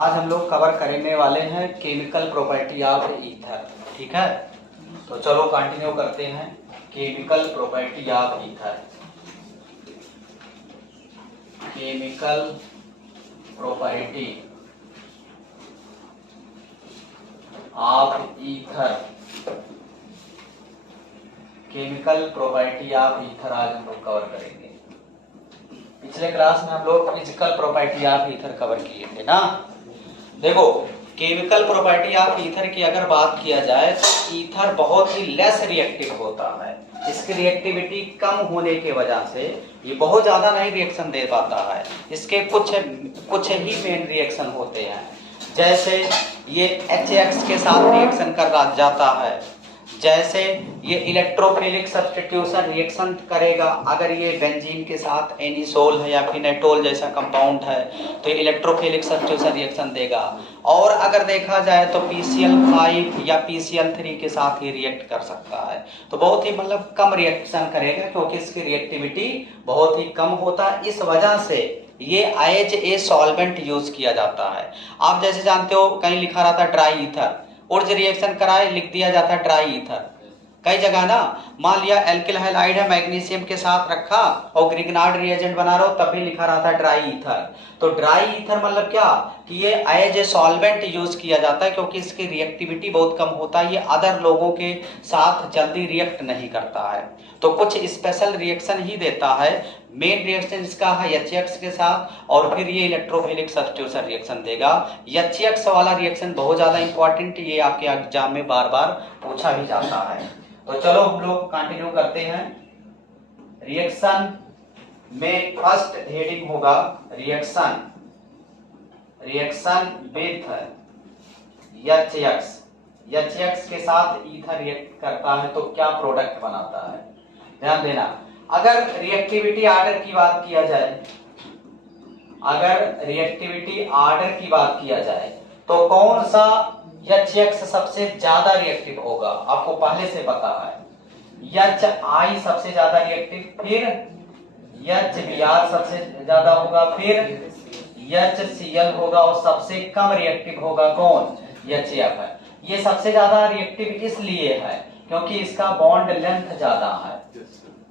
आज हम लोग कवर करने वाले हैं केमिकल प्रॉपर्टी ऑफ ईथर। ठीक है, तो चलो कंटिन्यू करते हैं। Chemical property of ether, chemical property of ether, chemical property of ether आज हम लोग कवर करेंगे। पिछले क्लास में हम लोग physical property of ether cover किए थे ना। देखो, केमिकल प्रॉपर्टी ऑफ ईथर की अगर बात किया जाए तो ईथर बहुत ही लेस रिएक्टिव होता है। इसकी रिएक्टिविटी कम होने की वजह से ये बहुत ज्यादा नहीं रिएक्शन दे पाता है। इसके कुछ ही मेन रिएक्शन होते हैं, जैसे ये HX के साथ रिएक्शन कर जाता है, जैसे ये इलेक्ट्रोफिलिक सब्स्टिट्यूशन रिएक्शन करेगा। अगर ये बेंजीन के साथ एनिसोल है या फिनेटोल जैसा कंपाउंड है तो ये इलेक्ट्रोफिलिक सब्स्टिट्यूशन रिएक्शन देगा। और अगर देखा जाए तो PCl5 या PCl3 के साथ ही रिएक्ट कर सकता है। तो बहुत ही मतलब कम रिएक्शन करेगा क्योंकि इसकी रिएक्टिविटी बहुत ही कम होता है। इस वजह से ये एज ए सॉल्वेंट यूज किया जाता है। आप जैसे जानते हो कहीं लिखा रहता है ड्राई ईथर, और जो रिएक्शन कराए लिख दिया जाता है ड्राई ईथर। कई जगह ना, मान लिया एल्किल हैलाइड है, मैग्नीशियम के साथ रखा और ग्रिग्नार्ड रिएजेंट बना रहा हो, तब भी लिखा रहता है ड्राई ईथर। तो ड्राई ईथर मतलब क्या कि ये एज ए सॉल्वेंट यूज किया जाता है क्योंकि इसकी रिएक्टिविटी बहुत कम होता है। ये अदर लोगों के साथ जल्दी रिएक्ट नहीं करता है, तो कुछ स्पेशल रिएक्शन ही देता है। मेन रिएक्शन इसका है HX के साथ, और फिर ये इलेक्ट्रोफिलिक सब्स्टिट्यूशन रिएक्शन देगा। HX वाला रिएक्शन बहुत ज्यादा इंपॉर्टेंट, ये आपके एग्जाम में बार बार पूछा भी जाता है। तो चलो हम लोग कंटिन्यू करते हैं। रिएक्शन में फर्स्ट हेडिंग होगा रिएक्शन विथ HX। HX के साथ ईथर रिएक्ट करता है तो क्या प्रोडक्ट बनाता है, ध्यान देना। अगर रिएक्टिविटी ऑर्डर की बात किया जाए, अगर रिएक्टिविटी ऑर्डर की बात किया जाए तो कौन सा HX सबसे ज्यादा रिएक्टिव होगा, आपको पहले से पता है। HI सबसे ज्यादा रिएक्टिव, फिर HBr सबसे ज्यादा होगा, फिर HCl होगा, और सबसे कम रिएक्टिव होगा कौन, HF है। ये सबसे ज्यादा रिएक्टिव इसलिए है क्योंकि इसका बॉन्ड लेंथ ज्यादा है।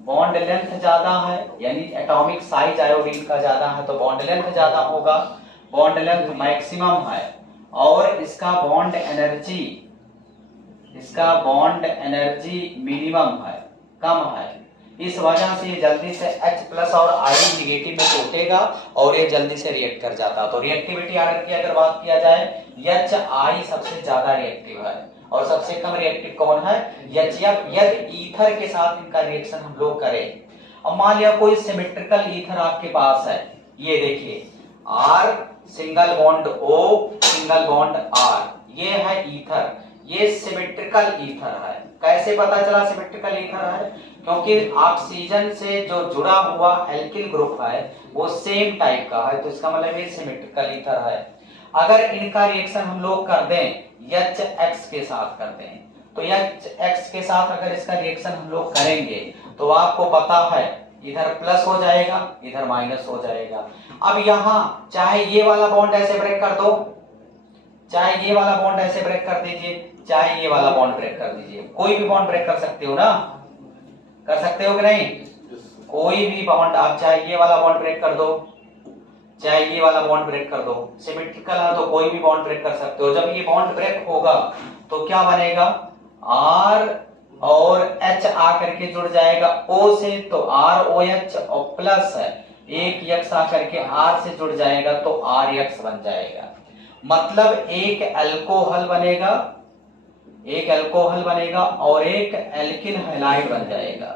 बॉन्ड लेंथ ज्यादा है यानी एटॉमिक साइज आयोडीन का ज्यादा है तो बॉन्ड लेंथ ज्यादा होगा। बॉन्ड लेंथ मैक्सिमम है और इसका बॉन्ड एनर्जी मिनिमम है, कम है। इस वजह से ये जल्दी से H+ और I निगेटिव में टूटेगा और ये जल्दी से रिएक्ट कर जाता है। तो रिएक्टिविटी ऑर्डर की अगर बात किया जाए, HI सबसे ज्यादा रिएक्टिव है और सबसे कम रिएक्टिव कौन है, HF। यदि ईथर के साथ इनका रिएक्शन हम लोग करें, अब मान लिया कोई सिमेट्रिकल ईथर आपके पास है, ये देखिए R single bond O single bond R, ये है ईथर, ये सिमेट्रिकल ईथर है। कैसे पता चला सिमेट्रिकल ईथर है, क्योंकि ऑक्सीजन से जो जुड़ा हुआ एल्किल ग्रुप है वो सेम टाइप का है, तो इसका मतलब ये सिमेट्रिकल ईथर है। अगर इनका रिएक्शन हम लोग कर दें HX के साथ कर दें, तो HX के साथ अगर इसका रिएक्शन हम लोग करेंगे तो आपको पता है इधर प्लस हो जाएगा, इधर माइनस हो जाएगा। अब यहाँ चाहे ये वाला बॉन्ड ऐसे ब्रेक कर दो, चाहे ये वाला बॉन्ड ऐसे ब्रेक कर दीजिए, चाहे ये वाला बॉन्ड ब्रेक कर दीजिए, कोई भी बॉन्ड ब्रेक कर सकते हो ना, कर सकते हो कि नहीं, कोई भी बॉन्ड आप चाहे ये वाला बॉन्ड ब्रेक कर दो, चाहे ये वाला बॉन्ड ब्रेक कर दो। सिमेट्रिकल है तो कोई भी बॉन्ड ब्रेक कर सकते हो। जब ये बॉन्ड ब्रेक होगा तो क्या बनेगा, R और H आकर के जुड़ जाएगा O से, तो ROH, और प्लस है एक X आकर के R से जुड़ जाएगा तो RX बन जाएगा। मतलब एक अल्कोहल बनेगा, एक अल्कोहल बनेगा और एक एल्किल हैलाइड बन जाएगा।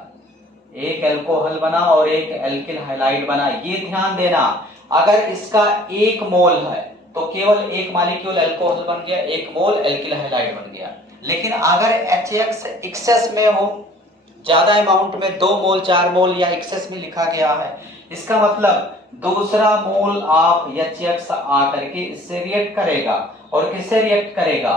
एक अल्कोहल बना और एक एल्किल हैलाइड बना। ये ध्यान देना, अगर इसका एक मोल है तो केवल एक मॉलिक्यूल अल्कोहल बन गया, एक मोल एल्किल हैलाइड बन गया। लेकिन अगर HX एक्सेस में हो, ज्यादा अमाउंट में 2 मोल 4 मोल या एक्सेस में लिखा गया है, इसका मतलब दूसरा मोल आप HX आकर के इससे रिएक्ट करेगा। और किससे रिएक्ट करेगा,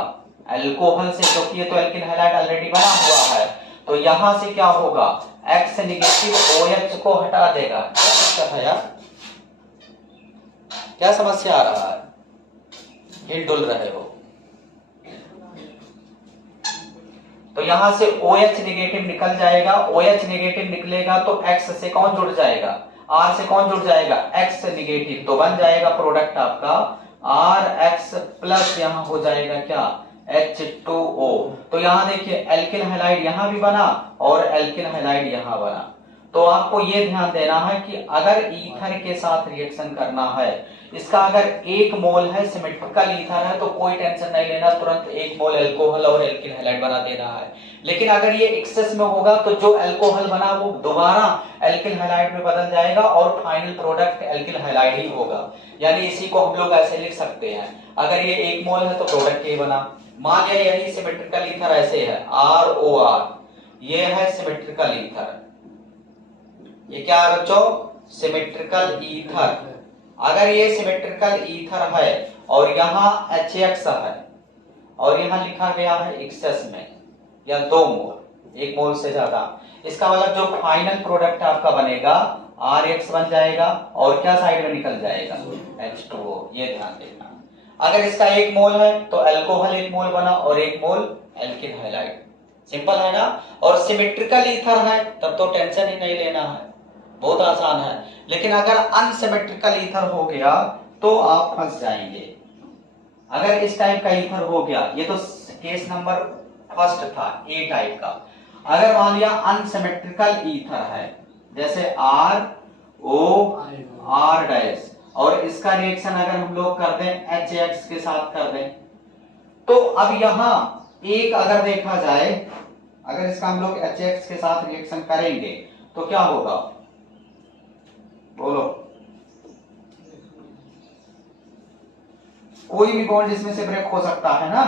अल्कोहल से, क्योंकि ये तो एल्किल हैलाइड ऑलरेडी बना हुआ है। तो यहां से क्या होगा, X नेगेटिव OH को हटा देगा। क्या है यार, क्या समस्या आ रहा है, हिल डुल रहे हो। तो यहां से OH नेगेटिव निकल जाएगा, OH नेगेटिव निकलेगा तो X से कौन जुड़ जाएगा, R से कौन जुड़ जाएगा, X नेगेटिव, तो बन जाएगा प्रोडक्ट आपका RX प्लस यहां हो जाएगा क्या, H2O। तो यहां देखिए एल्किल हैलाइड यहां भी बना और एल्किल हैलाइड यहां बना। तो आपको ये ध्यान देना है कि अगर ईथर के साथ रिएक्शन करना है, इसका अगर 1 मोल है, सिमेट्रिकल ईथर है, तो कोई टेंशन नहीं लेना, तुरंत 1 मोल अल्कोहल और एल्किल हैलाइड बना देना है। लेकिन अगर ये एक्सेस में होगा तो जो अल्कोहल बना वो दोबारा एल्किल हैलाइड में बदल जाएगा और फाइनल प्रोडक्ट एल्किल हैलाइड ही होगा। यानी इसी को हम लोग ऐसे लिख सकते हैं, अगर ये 1 मोल है तो प्रोडक्ट ये बना। मान लिया यही सिमेट्रिकल ईथर ऐसे है ROR, ये है सिमेट्रिकल ईथर, ये क्या है बच्चों, सिमेट्रिकल ईथर। अगर ये सिमेट्रिकल ईथर है और यहाँ HX है और यहाँ लिखा गया है एक्सेस में या 2 मोल, 1 मोल से ज्यादा, इसका मतलब जो फाइनल प्रोडक्ट आपका बनेगा RX बन जाएगा और क्या साइड में निकल जाएगा, H2O। ये ध्यान देना। अगर इसका 1 मोल है तो अल्कोहल 1 मोल बना और 1 मोल एल्किल हैलाइड। सिंपल है ना। और सिमेट्रिकल ईथर है तब तो टेंशन ही नहीं लेना है, बहुत आसान है। लेकिन अगर अनसिमेट्रिकल ईथर हो गया तो आप फंस जाएंगे। अगर इस टाइप का ईथर हो गया, ये तो केस नंबर फर्स्ट था ए टाइप का। अगर मान लिया अनसिमेट्रिकल ईथर है, जैसे ROR डैश, और इसका रिएक्शन अगर हम लोग कर दें HX के साथ कर दें, तो अब यहां एक अगर देखा जाए, अगर इसका हम लोग HX के साथ रिएक्शन करेंगे तो क्या होगा, बोलो। कोई भी बॉन्ड इसमें से ब्रेक हो सकता है ना,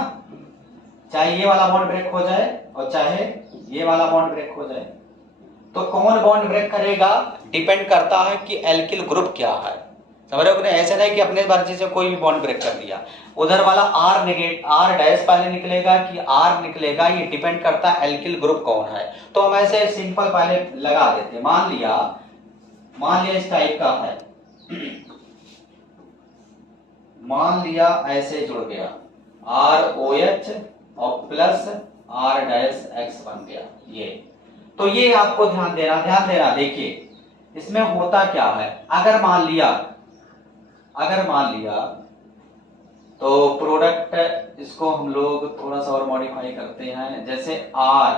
चाहे ये वाला बॉन्ड ब्रेक हो जाए और चाहे ये वाला बॉन्ड ब्रेक हो जाए। तो कौन बॉन्ड ब्रेक करेगा डिपेंड करता है कि एल्किल ग्रुप क्या है। समझ रहे हो कि ऐसा नहीं कि अपने मर्जी से कोई भी बॉन्ड ब्रेक कर दिया। उधर वाला R डैश पहले निकलेगा कि R निकलेगा, ये डिपेंड करता है एल्किल ग्रुप कौन है। तो हम ऐसे सिंपल पहले लगा देते। मान लिया इस टाइप का है, मान लिया ऐसे जुड़ गया ROH और प्लस R डैश X बन गया ये। तो ये आपको ध्यान देना। देखिए इसमें होता क्या है, अगर मान लिया तो प्रोडक्ट इसको हम लोग थोड़ा सा और मॉडिफाई करते हैं, जैसे R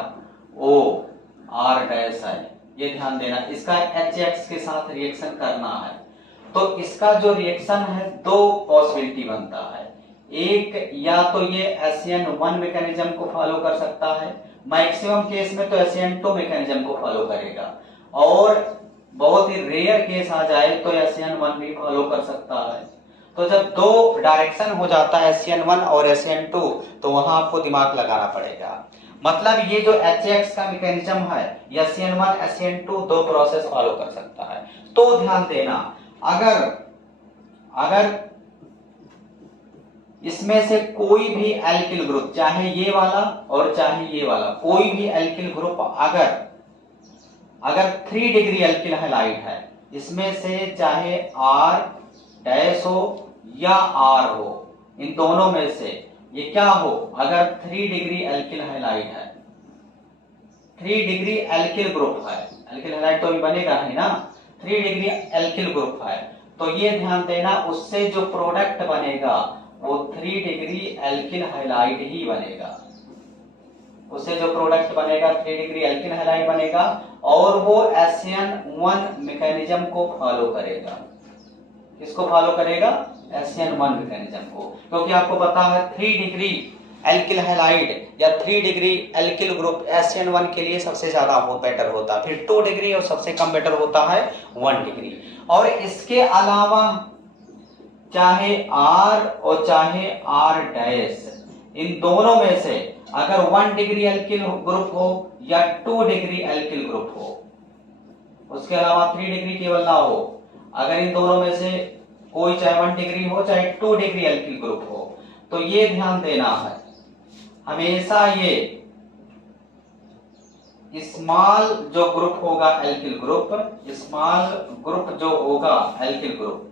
डैश है, ये ध्यान देना। इसका HX के साथ रिएक्शन करना है तो इसका जो रिएक्शन है 2 पॉसिबिलिटी बनता है। एक, या तो ये SN1 मैकेनिज्म को फॉलो कर सकता है, मैक्सिमम केस में तो SN2 मैकेनिज्म को फॉलो करेगा, और बहुत ही रेयर केस आ जाए तो SN1 भी फॉलो कर सकता है। तो जब 2 डायरेक्शन हो जाता है SN1 और SN2, तो वहां आपको दिमाग लगाना पड़ेगा। मतलब ये जो HX का मैकेनिज्म है, SN1 SN2 2 प्रोसेस फॉलो कर सकता है। तो ध्यान देना, अगर इसमें से कोई भी एल्किल ग्रुप, चाहे ये वाला और चाहे ये वाला, कोई भी एल्किल ग्रुप अगर 3 डिग्री एल्किल हैलाइड है, इसमें से चाहे R डैश हो या R हो, इन दोनों में से ये क्या हो, अगर 3 डिग्री एल्किल हैलाइड है, 3 डिग्री एल्किल ग्रुप है, एल्किल हैलाइड तो अभी बनेगा नहीं ना, 3 डिग्री एल्किल ग्रुप है, तो ये ध्यान देना उससे जो प्रोडक्ट बनेगा वो 3 डिग्री एल्किल हैलाइड ही बनेगा। उससे जो प्रोडक्ट बनेगा 3 डिग्री एल्किल हैलाइड बनेगा और वो SN1 मैकेनिज्म को फॉलो करेगा। किसको फॉलो करेगा, SN1 मैकेनिज्म को, क्योंकि आपको पता है 3 डिग्री एल्किल हैलाइड या 3 डिग्री एल्किल ग्रुप SN1 के लिए सबसे ज्यादा बेटर होता है, फिर 2 डिग्री और सबसे कम बेटर होता है 1 डिग्री। और इसके अलावा चाहे R और चाहे R डैश, इन दोनों में से अगर 1 डिग्री एल्किल ग्रुप हो या 2 डिग्री एल्किल ग्रुप हो, उसके अलावा 3 डिग्री केवल ना हो, अगर इन दोनों में से कोई चाहे 1 डिग्री हो चाहे 2 डिग्री एल्किल ग्रुप हो, तो ये ध्यान देना है हमेशा ये स्मॉल जो ग्रुप होगा एल्किल ग्रुप, स्मॉल ग्रुप जो होगा एल्किल ग्रुप,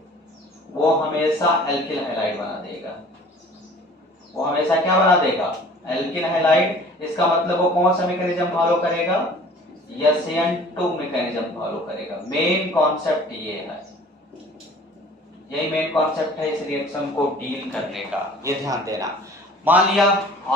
वो हमेशा एल्किल हैलाइड बना देगा। वो हमेशा क्या बना देगा, एल्किल हैलाइड। इसका मतलब वो कौन सा मैकेनिज्म फॉलो करेगा, SN2 मैकेनिज्म फॉलो करेगा। मेन कॉन्सेप्ट ये है, यही मेन कॉन्सेप्ट है इस रिएक्शन को डील करने का, ये ध्यान देना। मान लिया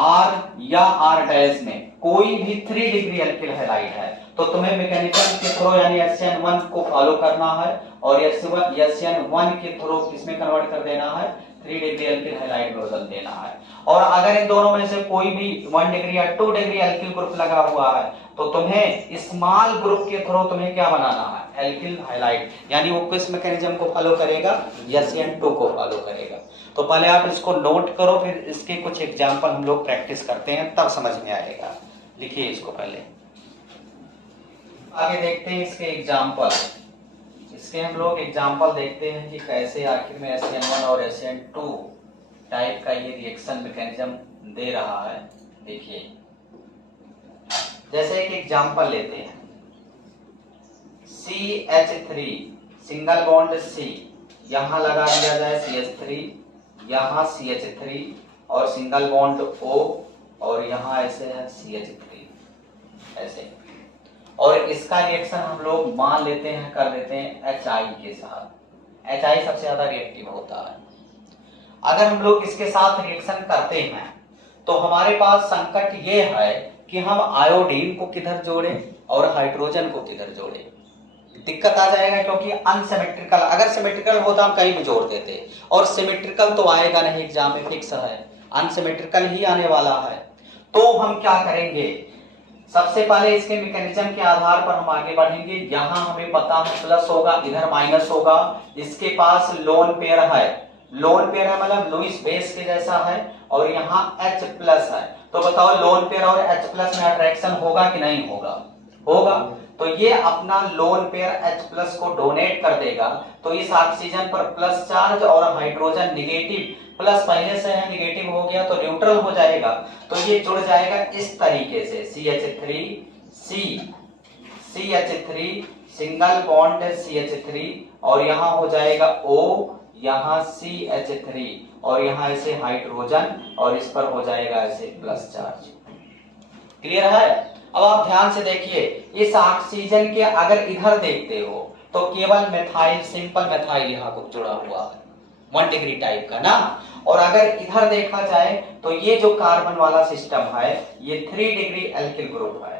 R या R डैश में कोई भी 3 डिग्री एल्किल हैलाइड है, तो तुम्हें मैकेनिज्म के थ्रू यानी SN1 को फॉलो करना है और SN1 के थ्रू किसमें कन्वर्ट कर देना है, 3 डिग्री एल्किल हैलाइड में बदल देना है। और अगर इन दोनों में से कोई भी 1 डिग्री या 2 डिग्री एल्किल ग्रुप लगा हुआ है, तो तुम्हें स्मॉल ग्रुप के थ्रू तुम्हें क्या बनाना है, एल्किल हैलाइड। यानी वो किस मैकेनिज्म को फॉलो करेगा, SN2 को फॉलो करेगा। तो पहले आप इसको नोट करो, फिर इसके कुछ एग्जांपल हम लोग प्रैक्टिस करते हैं, तब समझ में आएगा। लिखिए इसको पहले, आगे देखते हैं इसके एग्जांपल। इसके हम लोग एग्जांपल देखते हैं कि कैसे आखिर में SN1 और SN2 टाइप का ये रिएक्शन मैकेनिज्म दे रहा है। देखिए जैसे एक एग्जांपल लेते हैं, CH3 सिंगल बॉन्ड C, यहां लगा दिया जाए CH3, यहां CH3 और सिंगल बॉन्ड O, और यहां ऐसे है CH3 ऐसे। और इसका रिएक्शन हम लोग मान लेते हैं, कर देते हैं HI के साथ। HI सबसे ज्यादा रिएक्टिव होता है। अगर हम लोग इसके साथ रिएक्शन करते हैं तो हमारे पास संकट ये है कि हम आयोडीन को किधर जोड़े और हाइड्रोजन को किधर जोड़े। दिक्कत आ जाएगा, क्योंकि अनसिमेट्रिकल, अगर सिमेट्रिकल होता हम कहीं भी जोड़ देते, और सिमेट्रिकल तो आएगा नहीं एग्जाम में, फिक्स है, अनसिमेट्रिकल ही आने वाला है। तो हम क्या करेंगे, सबसे पहले इसके मैकेनिज्म के आधार पर हम आगे बढ़ेंगे। यहां हमें पता है प्लस होगा, इधर माइनस होगा। इसके पास लोन पेयर है, लोन पेयर है मतलब लुईस बेस के जैसा है, और यहाँ H प्लस है। तो बताओ लोन पेयर और H प्लस में अट्रैक्शन होगा कि नहीं होगा, होगा। तो ये अपना लोन पेयर H प्लस को डोनेट कर देगा, तो इस ऑक्सीजन पर प्लस चार्ज और हाइड्रोजन निगेटिव, प्लस पहले से है निगेटिव हो गया तो न्यूट्रल हो जाएगा, तो ये जुड़ जाएगा इस तरीके से CH3 सिंगल बॉन्ड CH3, और यहां हो जाएगा O, यहां CH3 और यहां ऐसे हाइड्रोजन, और इस पर हो जाएगा ऐसे प्लस चार्ज। क्लियर है। अब आप ध्यान से देखिए, इस ऑक्सीजन के अगर इधर देखते हो तो केवल मेथाइल, सिंपल मेथाइल यहाँ को जुड़ा हुआ है 1 डिग्री टाइप का ना। और अगर इधर देखा जाए तो ये जो कार्बन वाला सिस्टम है ये 3 डिग्री एल्किल ग्रुप है।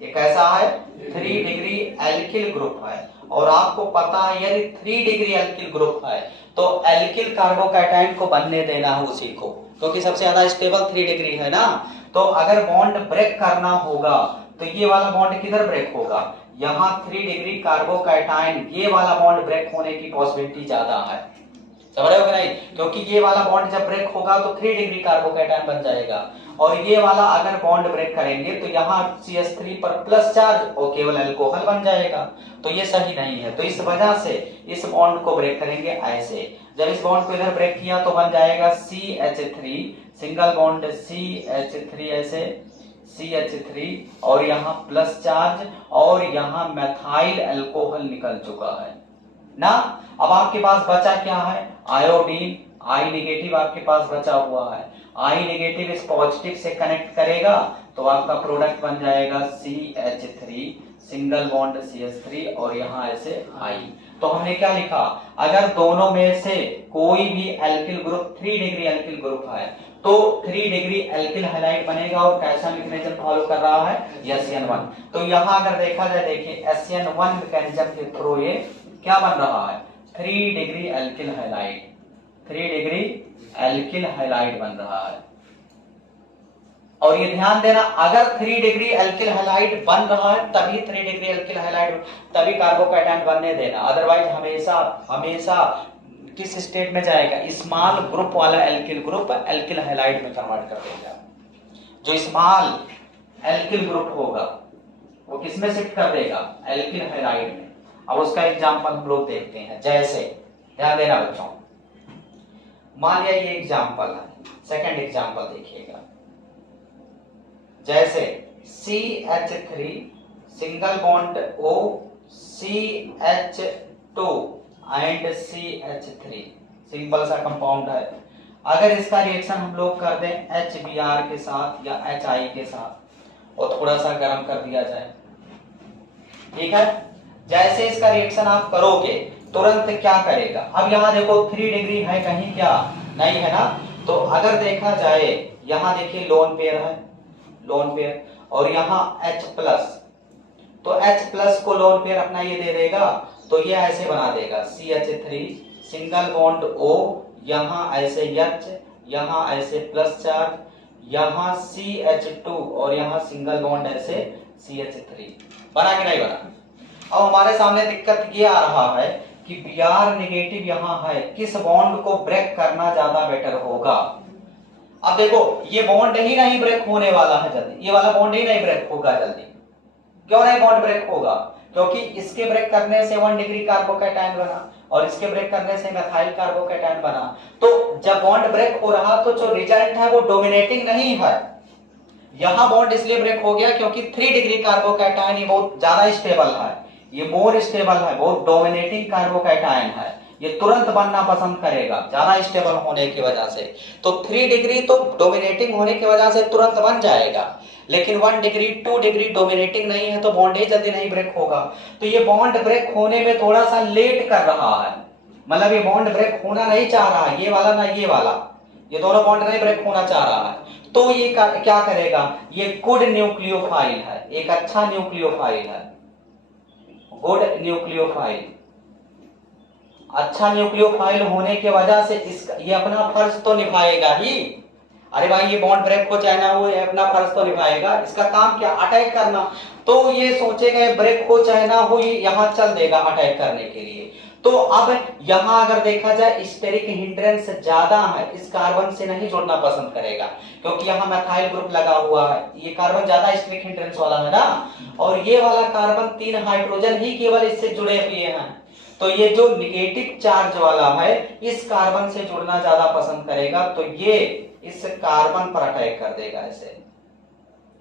ये कैसा है, 3 डिग्री एल्किल ग्रुप है। और आपको पता है यदि 3 डिग्री एल्किल ग्रुप है तो एल्किल कार्बोकैटायन को बनने देना है उसी को, क्योंकि सबसे ज्यादा स्टेबल 3 डिग्री है ना। तो अगर बॉन्ड ब्रेक करना होगा तो ये वाला बॉन्ड किधर ब्रेक होगा, यहाँ 3 डिग्री कार्बोकैटायन, ये वाला बॉन्ड ब्रेक होने की पॉसिबिलिटी ज्यादा है। समझ रहे हो कि नहीं, क्योंकि ये वाला बॉन्ड जब ब्रेक होगा तो 3 डिग्री कार्बोकैटायन बन जाएगा, और ये वाला अगर बॉन्ड ब्रेक करेंगे तो यहाँ CH3 पर प्लस चार्ज और केवल अल्कोहल बन जाएगा, तो ये सही नहीं है। तो इस वजह से इस बॉन्ड को ब्रेक करेंगे ऐसे। जब इस बॉन्ड को इधर ब्रेक किया तो बन जाएगा CH3 सिंगल बॉन्ड CH3 ऐसे CH3, और यहाँ प्लस चार्ज, और यहाँ मेथाइल अल्कोहल निकल चुका है ना। अब आपके पास बचा क्या है, आयोडीन, आई नेगेटिव आपके पास बचा हुआ है। आई नेगेटिव इस पॉजिटिव से कनेक्ट करेगा तो आपका प्रोडक्ट बन जाएगा CH3 सिंगल बॉन्ड CH3 और यहाँ ऐसे आई। तो हमने क्या लिखा, अगर दोनों में से कोई भी alkyl group 3 degree alkyl group है तो 3 डिग्री एल्किल हैलाइड बनेगा, और कैसा मैकेनिज्म फॉलो कर रहा है, SN1। तो यहाँ अगर देखा जाए, देखिए SN1 मैकेनिज्म के थ्रू ये क्या बन रहा है, 3 degree alkyl halide, 3 degree alkyl halide बन रहा है। और ये ध्यान देना, अगर 3 डिग्री एल्किल हैलाइड बन रहा है तभी 3 डिग्री एल्किल हैलाइड, तभी कार्बोकैटायन बनने देना, अदरवाइज हमेशा हमेशा किस स्टेट में जाएगा, स्मॉल ग्रुप वाला एल्किल ग्रुप एल्किल हैलाइड में कन्वर्ट कर देगा। जो स्मॉल एल्किल ग्रुप होगा वो किस में शिफ्ट कर देगा, एल्किल हैलाइड में। अब उसका एग्जांपल हम लोग देखते हैं, जैसे ध्यान देना बच्चों, मान लिया ये एग्जांपल है, सेकंड एग्जांपल देखिएगा, जैसे CH3 single bond O CH2 and CH3 simple सा कंपाउंड है। अगर इसका रिएक्शन हम लोग कर दें HBr के साथ या HI के साथ और थोड़ा सा गर्म कर दिया जाए, ठीक है, जैसे इसका रिएक्शन आप करोगे तुरंत क्या करेगा, अब यहाँ देखो 3 डिग्री है कहीं क्या नहीं है ना, तो अगर देखा जाए यहाँ देखिए लोन पेयर है, लोन पेयर, और यहाँ H प्लस, तो H प्लस को लोन पेयर अपना ये दे देगा, तो ये ऐसे बना देगा CH3 सिंगल बॉन्ड O, यहाँ ऐसे H, यहाँ ऐसे प्लस चार्ज, यहाँ CH2 और यहाँ सिंगल बॉन्ड ऐसे CH3, बना कि नहीं बना। अब हमारे सामने दिक्कत ये आ रहा है कि Br नेगेटिव यहाँ है, किस बॉन्ड को ब्रेक करना ज्यादा बेटर होगा। अब देखो ये बॉन्ड ही नहीं ब्रेक होने वाला है जल्दी, ये वाला बॉन्ड ही नहीं ब्रेक होगा जल्दी। क्यों नहीं बॉन्ड ब्रेक होगा, क्योंकि इसके ब्रेक करने से 1 डिग्री कार्बोकैटायन बना और इसके ब्रेक करने से मिथाइल कार्बोकैटायन बना। तो जब बॉन्ड ब्रेक हो रहा तो जो रिजल्ट है वो डोमिनेटिंग नहीं है। यहाँ बॉन्ड इसलिए ब्रेक हो गया क्योंकि 3 डिग्री कार्बोकैटायन ये बहुत ज्यादा स्टेबल है, ये मोर स्टेबल है, बहुत डोमिनेटिंग कार्बोकैटायन है, ये तुरंत बनना पसंद करेगा ज्यादा स्टेबल होने की वजह से। तो 3 डिग्री तो डोमिनेटिंग होने की वजह से तुरंत बन जाएगा, लेकिन 1 डिग्री 2 डिग्री डोमिनेटिंग नहीं है तो बॉन्ड ही जल्दी नहीं ब्रेक होगा। तो ये बॉन्ड ब्रेक होने में थोड़ा सा लेट कर रहा है, मतलब ये बॉन्ड ब्रेक होना नहीं चाह रहा है, ये वाला ना ये वाला, ये दोनों बॉन्ड नहीं ब्रेक होना चाह रहा है। तो ये क्या करेगा, ये गुड न्यूक्लियोफाइल है, एक अच्छा न्यूक्लियोफाइल है, गुड न्यूक्लियोफाइल, अच्छा न्यूक्लियोफाइल होने की वजह से इसका ये अपना फर्ज तो निभाएगा ही। अरे भाई ये बॉन्ड ब्रेक हो चाहे ना हो, ये अपना फर्ज तो निभाएगा, इसका काम क्या अटैक करना। तो ये सोचेगा ब्रेक हो चाहे ना हो, ये यहां चल देगा अटैक करने के लिए। तो अब यहां अगर देखा जाए स्टेरिक हिंड्रेंस ज्यादा है, इस कार्बन से नहीं जुड़ना पसंद करेगा क्योंकि यहाँ मैथाइल ग्रुप लगा हुआ है, ये कार्बन ज्यादा स्टेरिक हिंड्रेंस वाला है ना, और ये वाला कार्बन 3 हाइड्रोजन ही केवल इससे जुड़े हुए हैं। तो ये जो निगेटिव चार्ज वाला है इस कार्बन से जुड़ना ज्यादा पसंद करेगा, तो ये इस कार्बन पर अटैक कर देगा ऐसे,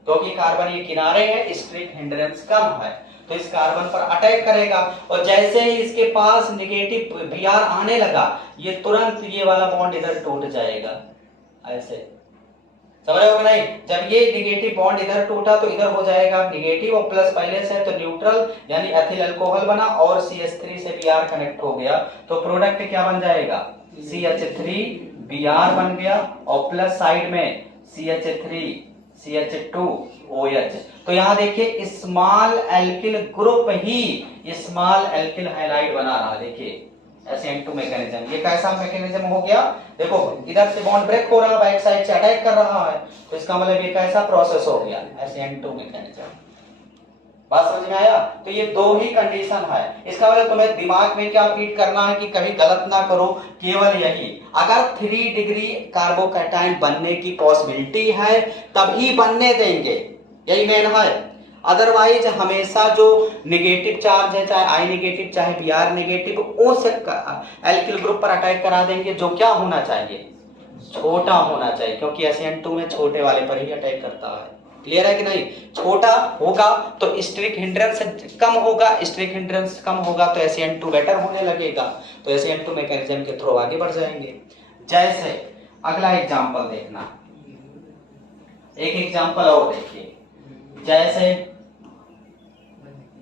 क्योंकि कार्बन ये किनारे है, स्टेरिक हिंड्रेंस कम है, तो इस कार्बन पर अटैक करेगा। और जैसे ही इसके पास नेगेटिव Br आने लगा, ये तुरंत ये वाला बॉन्ड इधर टूट जाएगा ऐसे, समझ रहे हो कि नहीं। जब ये नेगेटिव बॉन्ड इधर टूटा तो इधर हो जाएगा नेगेटिव और प्लस पहले से, तो न्यूट्रल यानी एथिल अल्कोहल बना और CH3 से Br कनेक्ट हो गया, तो प्रोडक्ट क्या बन जाएगा, CH3 Br बन गया और प्लस साइड में CH3 CH2 OH। तो यहाँ देखिए स्मॉल एल्किल ग्रुप ही स्मॉल एल्किल हैलाइड बना रहा है, देखिए SN2 मैकेनिज्म। ये कैसा मैकेनिज्म हो गया, देखो इधर से बॉन्ड ब्रेक हो रहा है, बैक साइड से अटैक कर रहा है, तो इसका मतलब ये कैसा प्रोसेस हो गया, SN2 मैकेनिज्म। बात समझ में आया। तो ये 2 ही कंडीशन है, इसका मतलब तुम्हें दिमाग में क्या फीड करना है कि कभी गलत ना करो, केवल यही, अगर 3 डिग्री कार्बोकैटायन बनने की पॉसिबिलिटी है तभी बनने देंगे, यही मेन है। अदरवाइज हमेशा जो नेगेटिव चार्ज है, चाहे आई नेगेटिव चाहे Br नेगेटिव, उस एल्किल ग्रुप पर अटैक करा देंगे, जो क्या होना चाहिए, छोटा होना चाहिए, क्योंकि SN2 में छोटे वाले पर ही अटैक करता है। क्लियर है कि नहीं, छोटा होगा तो स्टेरिक हिंड्रेंस कम होगा, स्टेरिक हिंड्रेंस कम होगा तो SN2 बेटर होने लगेगा, तो SN2 मैकेनिज्म के थ्रू आगे बढ़ जाएंगे। जैसे अगला एग्जांपल देखना, एक एग्जांपल और देखिए, जैसे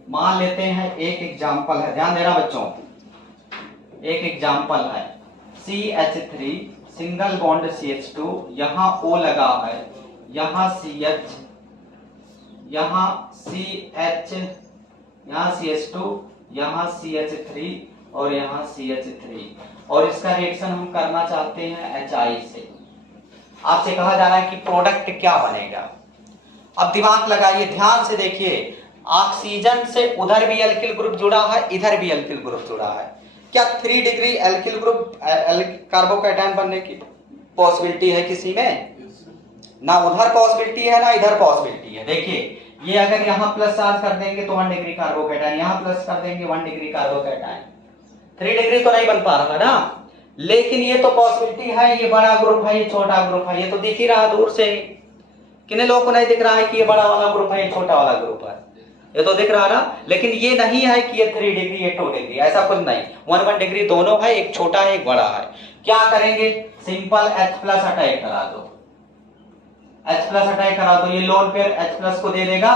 मान लेते हैं एक एग्जांपल है, ध्यान देना बच्चों, एक एग्जांपल है CH3 सिंगल बॉन्ड CH2, यहाँ O लगा है, यहाँ CH, यहाँ CH, यहाँ CH2, यहाँ CH3 और यहाँ CH3, और इसका रिएक्शन हम करना चाहते हैं HI से। आपसे कहा जा रहा है कि प्रोडक्ट क्या बनेगा। अब दिमाग लगाइए, ध्यान से देखिए, ऑक्सीजन से उधर भी एल्किल ग्रुप जुड़ा है, इधर भी एल्किल ग्रुप जुड़ा है, क्या 3 डिग्री एल्किल ग्रुप कार्बोकैटायन बनने की पॉसिबिलिटी है किसी में, ना उधर पॉसिबिलिटी है ना इधर पॉसिबिलिटी है। देखिए ये अगर यहाँ प्लस चार्ज कर देंगे तो 1 डिग्री कार्बोकैटायन, यहाँ प्लस कर देंगे 1 डिग्री कार्बोकैटायन, 3 डिग्री तो नहीं बन पा रहा ना, लेकिन ये तो पॉसिबिलिटी है, ये बड़ा ग्रुप है ये छोटा ग्रुप है, ये तो दिख ही रहा दूर से, कितने लोगों को नहीं दिख रहा है कि ये बड़ा वाला ग्रुप है ये छोटा वाला ग्रुप है। ये तो दिख रहा ना, लेकिन ये नहीं है कि ये 3 डिग्री ये 2 डिग्री, ऐसा कुछ नहीं, 1 डिग्री दोनों है, एक छोटा है एक बड़ा है। क्या करेंगे, सिंपल H प्लस अटैक करा दो, H प्लस अटैक करा दो, ये लोन पेयर H प्लस को दे देगा,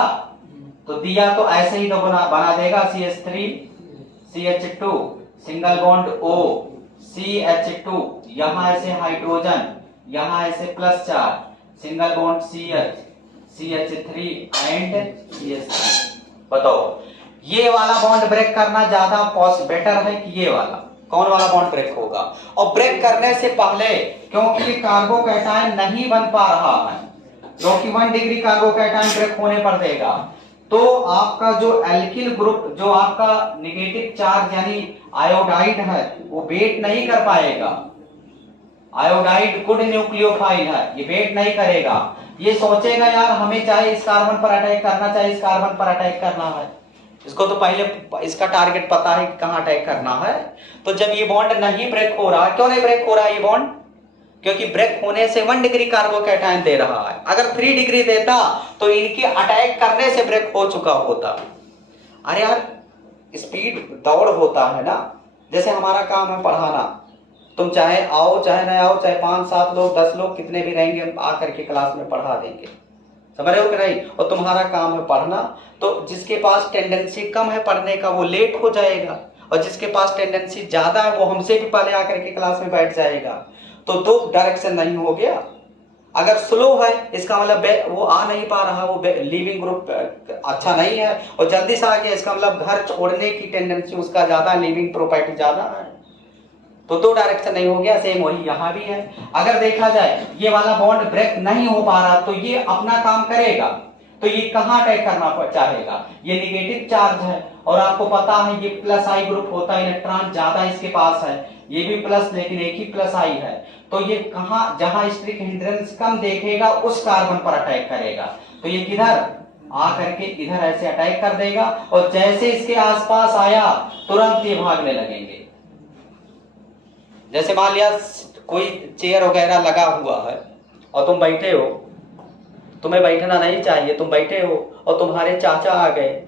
तो दिया तो ऐसे ही तो बना देगा CH3 CH2 single bond O CH2, यहां ऐसे हाइड्रोजन, यहां ऐसे plus charge, single bond CH CH3 and CH3। बताओ ये वाला बॉन्ड ब्रेक करना ज्यादा बेटर है कि ये वाला, कौन वाला बॉन्ड ब्रेक होगा? और ब्रेक करने से पहले, क्योंकि कार्बोकैटायन नहीं बन पा रहा है, क्योंकि 1 डिग्री कार्बोकैटायन ब्रेक होने पर देगा, तो आपका जो एल्किल ग्रुप, जो आपका नेगेटिव चार्ज यानी आयोडाइड है, वो वेट नहीं कर पाएगा। आयोडाइड गुड न्यूक्लियोफाइल है, ये वेट नहीं करेगा, ये सोचेगा यार हमें चाहे इस कार्बन पर अटैक करना, चाहे इस कार्बन पर अटैक करना है, इसको तो पहले इसका टारगेट पता है कि कहां अटैक करना है। तो जब ये बॉन्ड नहीं ब्रेक हो रहा, क्यों नहीं ब्रेक हो रहा ये बॉन्ड? क्योंकि ब्रेक होने से 1 डिग्री कार्बोकैटायन दे रहा है, अगर 3 डिग्री देता तो इनके अटैक करने से ब्रेक हो चुका होता। अरे यार स्पीड दौड़ होता है ना, जैसे हमारा काम है पढ़ाना, तुम चाहे आओ चाहे नहीं आओ, चाहे 5-7 लोग 10 लोग कितने भी रहेंगे, हम आकर के क्लास में पढ़ा देंगे, समझ रहे हो कि नहीं? और तुम्हारा काम है पढ़ना, तो जिसके पास टेंडेंसी कम है पढ़ने का वो लेट हो जाएगा, और जिसके पास टेंडेंसी ज्यादा है वो हमसे भी पहले आकर के क्लास में बैठ जाएगा, तो 2 डायरेक्शन नहीं हो गया। अगर स्लो है इसका मतलब वो आ नहीं पा रहा, वो लिविंग ग्रुप अच्छा नहीं है, और जल्दी से आ गया इसका मतलब घर छोड़ने की टेंडेंसी उसका ज्यादा, लिविंग प्रॉपर्टी ज्यादा है, तो 2 डायरेक्शन नहीं हो गया। सेम वही यहां भी है, अगर देखा जाए ये वाला बॉन्ड ब्रेक नहीं हो पा रहा तो ये अपना काम करेगा, तो ये कहां अटैक करना चाहेगा, ये नेगेटिव चार्ज है, और आपको पता है ये प्लस आई ग्रुप होता है, इलेक्ट्रॉन ज्यादा इसके पास है, ये भी प्लस लेकिन एक ही प्लस आई है, तो ये कहां, जहां स्ट्रिक हिंड्रेंस कम देखेगा उस कार्बन पर अटैक करेगा, तो ये किधर आकर के इधर ऐसे अटैक कर देगा, और जैसे इसके आसपास आया तुरंत ये भागने लगेंगे। जैसे मान लिया कोई चेयर वगैरह लगा हुआ है और तुम बैठे हो, तुम्हें बैठना नहीं चाहिए, तुम बैठे हो और तुम्हारे चाचा आ गए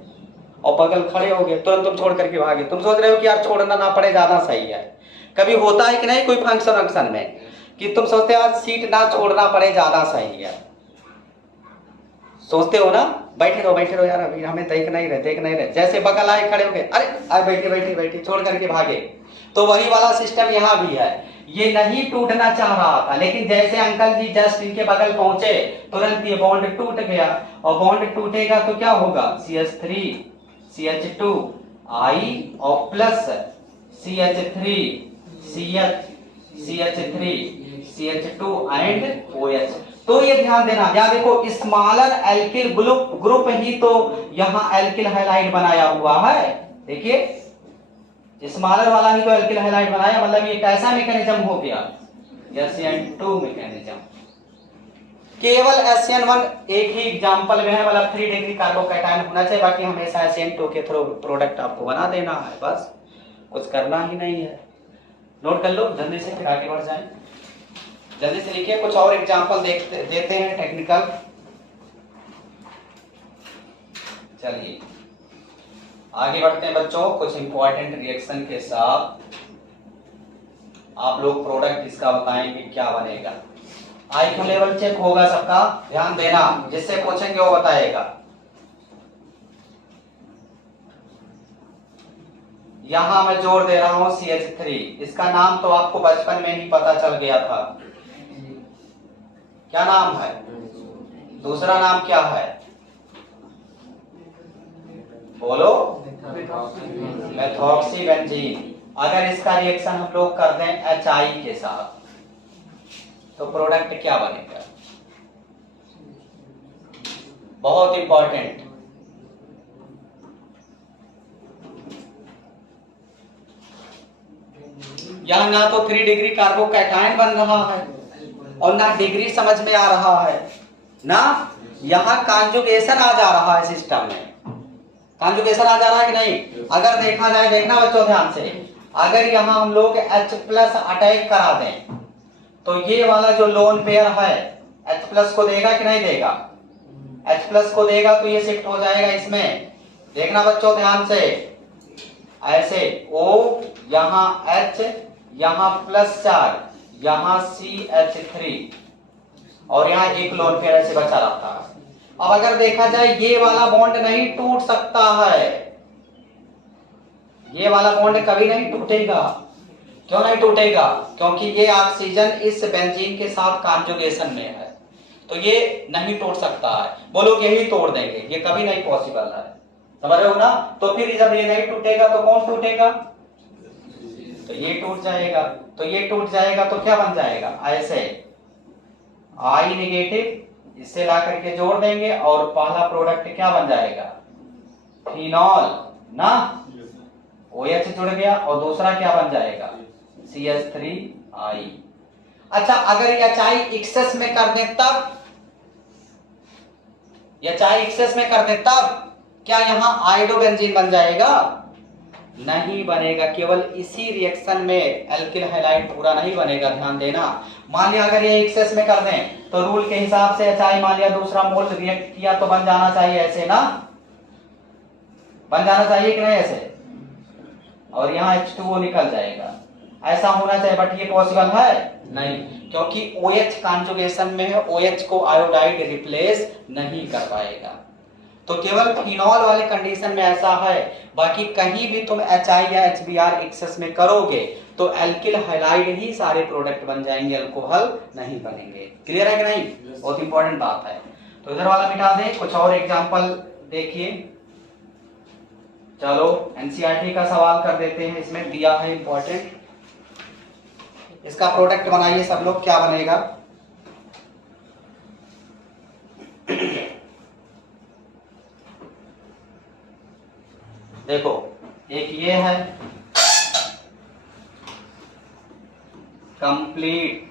और बगल खड़े हो गए, तुरंत तुम छोड़ करके भागे, तुम सोच रहे हो कि यार छोड़ना ना पड़े ज्यादा सही है। कभी होता है कि नहीं कोई फंक्शन में कि तुम सोचते हो आज सीट ना छोड़ना पड़े ज्यादा सही है, सोचते हो ना, बैठे रहो यार, अभी हमें देख नहीं रहे, जैसे बगल आए खड़े हो गए, अरे आए बैठे छोड़ करके भागे। तो वही वाला सिस्टम यहाँ भी है, ये नहीं टूटना चाह रहा था, लेकिन जैसे अंकल जी जस्ट इनके बगल पहुंचे तुरंत ये बॉन्ड टूट गया, और बॉन्ड टूटेगा तो क्या होगा, CH3 CH2 I और plus CH3 CH3 CH2 and OH। तो ये ध्यान देना, या देखो स्मॉलर एल्किल ग्रुप ही तो यहाँ एल्किल हैलाइड बनाया हुआ है, देखिए स्मॉलर वाला ही तो एल्किल हैलाइड बनाया, मतलब ये कैसा मैकेनिज्म हो गया, SN2 मैकेनिज्म। केवल SN1 एक ही एग्जांपल में है, मतलब 3 डिग्री कार्बोकैटायन होना चाहिए, बाकी हमेशा SN2 के थ्रू प्रोडक्ट आपको बना देना है, बस कुछ करना ही नहीं है। नोट कर लो जल्दी से, फिर आगे बढ़ जाएं, जल्दी से लिखिए, कुछ और एग्जांपल देते हैं टेक्निकल। चलिए आगे बढ़ते हैं बच्चों, कुछ इंपॉर्टेंट रिएक्शन के साथ आप लोग प्रोडक्ट इसका बताएंगे क्या बनेगा। IQ लेवल चेक होगा सबका, ध्यान देना, जिससे पूछेंगे वो बताएगा। यहां मैं जोर दे रहा हूं CH3, इसका नाम तो आपको बचपन में ही पता चल गया था, क्या नाम है, दूसरा नाम क्या है, बोलो, मेथॉक्सीबेंजीन। अगर इसका रिएक्शन हम लोग कर दें HI के साथ तो प्रोडक्ट क्या बनेगा, बहुत इंपॉर्टेंट। यहां ना तो 3 डिग्री कार्बोकैटायन बन रहा है और ना डिग्री समझ में आ रहा है, ना यहां कॉन्जुगेशन आ जा रहा है, सिस्टम में कॉन्जुगेशन आ जा रहा है कि नहीं। अगर देखा जाए, देखना बच्चों ध्यान से, अगर यहां हम लोग H प्लस अटैक करा दें तो ये वाला जो लोन पेयर है H प्लस को देगा कि नहीं देगा, H प्लस को देगा तो ये शिफ्ट हो जाएगा इसमें देखना बच्चों ध्यान से, ऐसे O, यहाँ H, यहाँ प्लस चार्ज, यहाँ CH3 और यहाँ एक लोन पेयर ऐसे बचा रहता है। अब अगर देखा जाए ये वाला बॉन्ड नहीं टूट सकता है, ये वाला बॉन्ड कभी नहीं टूटेगा। क्यों नहीं टूटेगा? क्योंकि ये ऑक्सीजन इस बेंजीन के साथ कॉन्जुगेशन में है, तो ये नहीं टूट सकता है। वो लोग यही तोड़ देंगे, ये कभी नहीं पॉसिबल है। समझ रहे हो ना? तो फिर जब ये नहीं टूटेगा तो कौन टूटेगा? तो ये टूट जाएगा। तो ये टूट जाएगा तो क्या बन जाएगा? ऐसे I नेगेटिव इससे ला करके जोड़ देंगे और पहला प्रोडक्ट क्या बन जाएगा? फिनॉल ना, OH जुड़ गया और दूसरा क्या बन जाएगा? CH3I। अच्छा, अगर HI एक्सेस में कर दे तब, HI एक्सेस में कर दे तब क्या यहाँ आयोडोबेंजीन बन जाएगा? नहीं बनेगा। केवल इसी रिएक्शन में एल्किल हैलाइड पूरा नहीं बनेगा, ध्यान देना। मान लिया अगर ये एक्सेस में कर दें तो रूल के हिसाब से HI मान लिया दूसरा मोल रिएक्ट किया तो बन जाना चाहिए ऐसे ना, बन जाना चाहिए कि नहीं ऐसे, और यहाँ H2O निकल जाएगा। ऐसा होना चाहिए, बट ये पॉसिबल है नहीं, क्योंकि OH कॉन्जुगेशन में है, OH को आयोडाइड रिप्लेस नहीं कर पाएगा। तो केवल फिनॉल वाले कंडीशन में ऐसा है, बाकी कहीं भी तुम HI या HBr एक्सेस में करोगे तो एल्किल हैलाइड ही सारे प्रोडक्ट बन जाएंगे, अल्कोहल नहीं बनेंगे। क्लियर है कि नहीं? बहुत इंपॉर्टेंट बात है। तो इधर वाला मिटा दें, कुछ और एग्जांपल देखिए। चलो एनसीईआरटी का सवाल कर देते हैं, इसमें दिया है इंपॉर्टेंट। इसका प्रोडक्ट बनाइए सब लोग, क्या बनेगा? देखो एक ये है कंप्लीट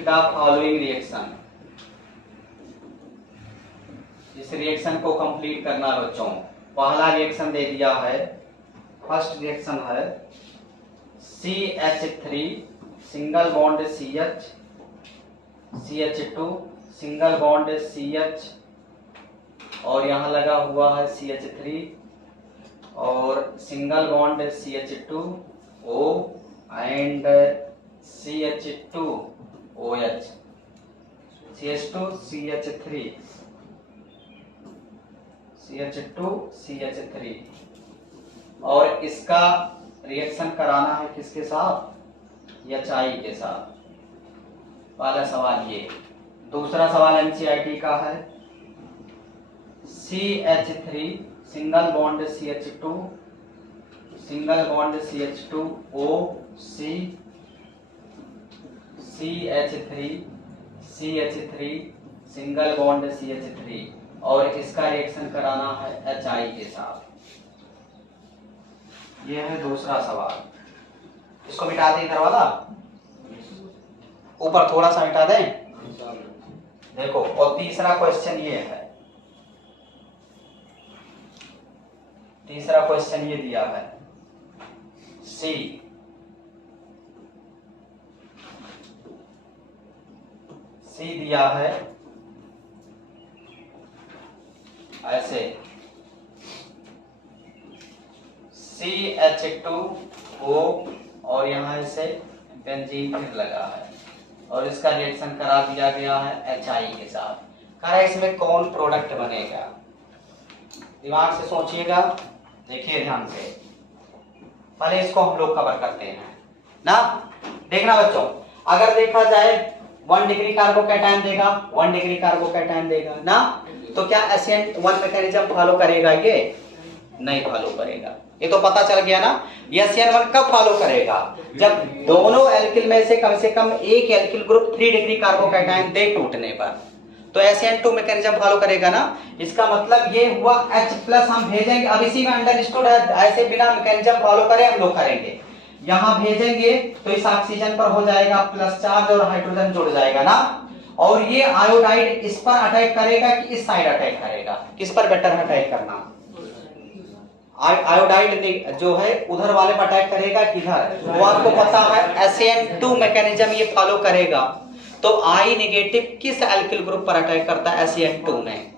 द फॉलोइंग रिएक्शन। इस रिएक्शन को कंप्लीट करना बच्चों। पहला रिएक्शन दे दिया है, फर्स्ट रिएक्शन है CH3 single bond CH, CH2 single bond CH और यहाँ लगा हुआ है CH3 और single bond CH2O and CH2OH, CH2 CH3, CH2 CH3 और इसका रिएक्शन कराना है किसके साथ? HI के साथ। पहला सवाल ये। दूसरा सवाल एनसीईआरटी का है CH3 single bond CH2 single bond CH2O CH3 single bond CH3 और इसका रिएक्शन कराना है HI के साथ। यह है दूसरा सवाल। इसको मिटा दें इधर वाला, ऊपर थोड़ा सा मिटा दें। देखो और तीसरा क्वेश्चन ये है, तीसरा क्वेश्चन ये दिया है C दिया है ऐसे CH2O और यहाँ से बेंजीन फिर लगा है और इसका रिएक्शन करा दिया गया है HI के साथ। कह रहा है इसमें कौन प्रोडक्ट बनेगा? दिमाग से सोचिएगा, देखिए ध्यान से। पहले इसको हम लोग कवर करते हैं ना। देखना बच्चों, अगर देखा जाए 1 डिग्री कार्बोकैटायन देगा, 1 डिग्री कार्बोकैटायन देगा ना, तो क्या SN1 मैकेनिज्म फॉलो करेगा? ये नहीं फॉलो करेगा। ये तो पता चल गया ना। SN1 कब फॉलो करेगा? जब दोनों एल्किल में से कम एक एल्किल ग्रुप 3 डिग्री कार्बोकैटायन दे टूटने पर, तो SN2 मैकेनिज्म फॉलो करेगा ना। इसका मतलब ये हुआ H+ हम भेजेंगे। अब इसी में अंडरस्टूड है, ऐसे बिना मैकेनिज्म फॉलो करे हम लोग करेंगे। यहाँ भेजेंगे तो इस ऑक्सीजन पर हो जाएगा प्लस चार्ज और हाइड्रोजन जुड़ जाएगा ना, और ये आयोडाइड इस पर अटैक करेगा कि इस साइड अटैक करेगा? किस पर बेटर अटैक करना? आयोडाइड जो है उधर वाले पर अटैक करेगा किधर? वो आपको पता है SN2 मैकेनिज्म ये फॉलो करेगा। तो I नेगेटिव किस एल्किल ग्रुप पर अटैक करता है? SN2 में।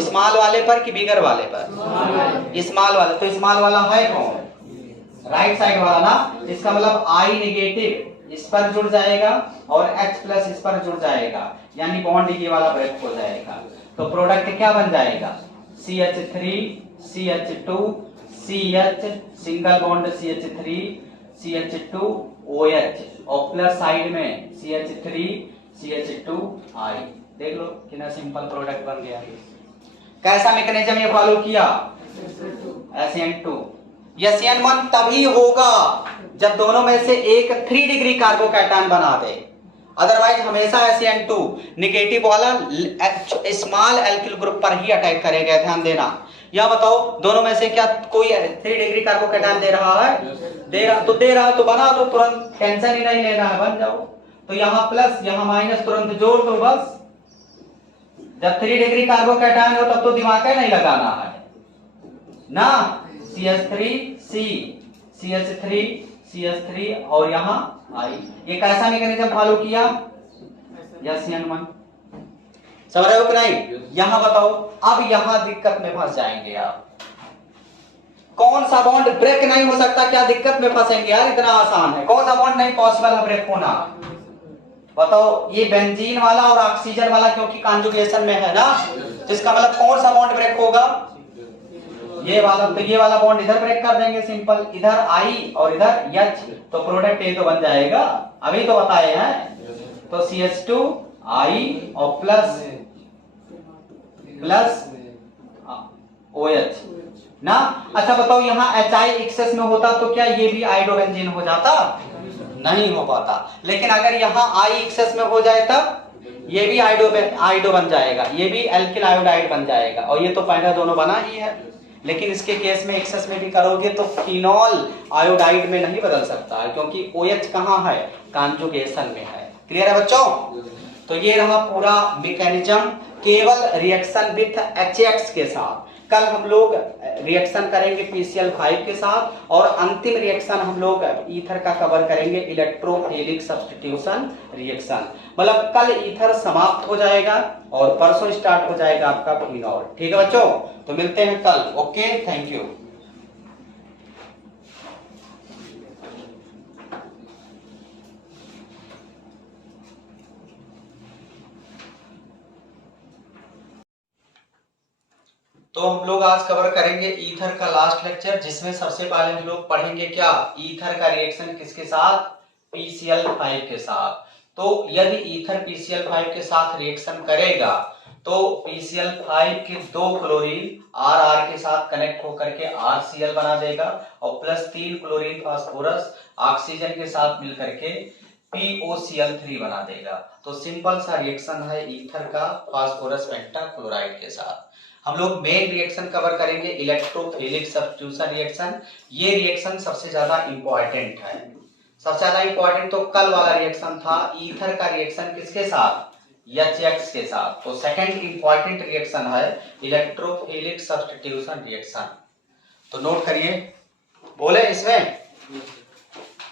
स्मॉल वाले पर कि बिगर वाले पर? स्मॉल वाला। तो स्मॉल वाला है कौन? राइट साइड वाला ना। इसका मतलब I नेगेटिव इस पर जुड़ जाएगा और H प्लस इस पर जुड़ जाएगा, यानी बॉन्ड ये वाला ब्रेक हो जाएगा। तो प्रोडक्ट क्या बन जाएगा? CH3 CH2 CH single bond CH3 CH2 OH और प्लस साइड में CH3 CH2 I। देख लो कितना सिंपल प्रोडक्ट बन गया। कैसा मैकेनिज्म ये फॉलो किया? SN2। SN1 तभी होगा जब दोनों में से एक 3 डिग्री कार्बोकैटायन बना दे, अदरवाइज हमेशा SN2 नेगेटिव वाला स्मॉल एल्किल ग्रुप पर ही अटैक करेगा। ध्यान देना। या बताओ दोनों में से क्या कोई 3 डिग्री कार्बोकैटायन दे रहा है? दे रहा तो बना दो तुरंत, टेंशन ही नहीं लेना है, बन जाओ। तो यहाँ प्लस यहाँ माइनस तुरंत जोड़ दो बस। जब 3 डिग्री कार्बोकैटायन हो तब तो दिमाग ही नहीं लगाना है ना। CH3 CH3 और यहाँ I। ये कैसा मैकेनिज्म फॉलो किया? SN1। समझ रहे हो कि नहीं? यहां बताओ। अब यहां दिक्कत में फंस जाएंगे आप। कौन सा बॉन्ड ब्रेक नहीं हो सकता? क्या दिक्कत में फंसेंगे यार? इतना आसान है। कौन सा बॉन्ड नहीं पॉसिबल है ब्रेक होना? बताओ। ये बेंजीन वाला और ऑक्सीजन वाला, क्योंकि कॉन्जुगेशन में है ना, तो इसका मतलब कौन सा बॉन्ड ब्रेक होगा? ये वाला। तो ये वाला बॉन्ड इधर ब्रेक कर देंगे सिंपल, इधर I और इधर H, तो प्रोडक्ट ये तो बन जाएगा। अभी तो बताए हैं। तो CH2 I और प्लस OH ना। अच्छा बताओ यहाँ HI एक्सेस में होता तो क्या ये भी आइडोबेंजीन हो जाता? नहीं हो पाता। लेकिन अगर यहाँ I एक्सेस में हो जाए तब ये भी आइडो बन जाएगा, ये भी एल्किल आयोडाइड बन जाएगा, और ये तो पहले दोनों बना ही है। लेकिन इसके केस में एक्सेस में भी करोगे तो फिनॉल आयोडाइड में नहीं बदल सकता है, क्योंकि OH कहाँ है? कॉन्जुगेशन में है। क्लियर है बच्चों? तो ये रहा पूरा मैकेनिज्म, केवल रिएक्शन विथ HX के साथ। कल हम लोग रिएक्शन करेंगे PCl5 के साथ, और अंतिम रिएक्शन हम लोग ईथर का कवर करेंगे, इलेक्ट्रोफिलिक सब्स्टिट्यूशन रिएक्शन। मतलब कल ईथर समाप्त हो जाएगा और परसों स्टार्ट हो जाएगा आपका फिनॉल। ठीक है बच्चों? तो मिलते हैं कल। Okay, thank you. तो हम लोग आज कवर करेंगे ईथर का लास्ट लेक्चर, जिसमें सबसे पहले हम लोग पढ़ेंगे क्या? ईथर का रिएक्शन किसके साथ? PCl5 के साथ। तो यदि ईथर PCl5 के साथ रिएक्शन करेगा तो PCl5 के 2 क्लोरीन RR के साथ कनेक्ट होकर के RCl बना देगा, और प्लस 3 क्लोरीन फास्फोरस ऑक्सीजन के साथ मिलकर के POCl3 बना देगा। तो सिंपल सा रिएक्शन है ईथर का फास्फोरस पेंटाक्लोराइड के साथ। हम लोग मेन रिएक्शन कवर करेंगे इलेक्ट्रोफिलिक सब्स्टिट्यूशन रिएक्शन। ये रिएक्शन सबसे ज्यादा इंपॉर्टेंट है। सबसे ज्यादा इंपॉर्टेंट तो कल वाला रिएक्शन था, ईथर का रिएक्शन किसके साथ? HX के साथ। तो सेकंड इंपॉर्टेंट रिएक्शन है इलेक्ट्रोफिलिक सब्स्टिट्यूशन रिएक्शन। तो नोट करिए, बोले इसमें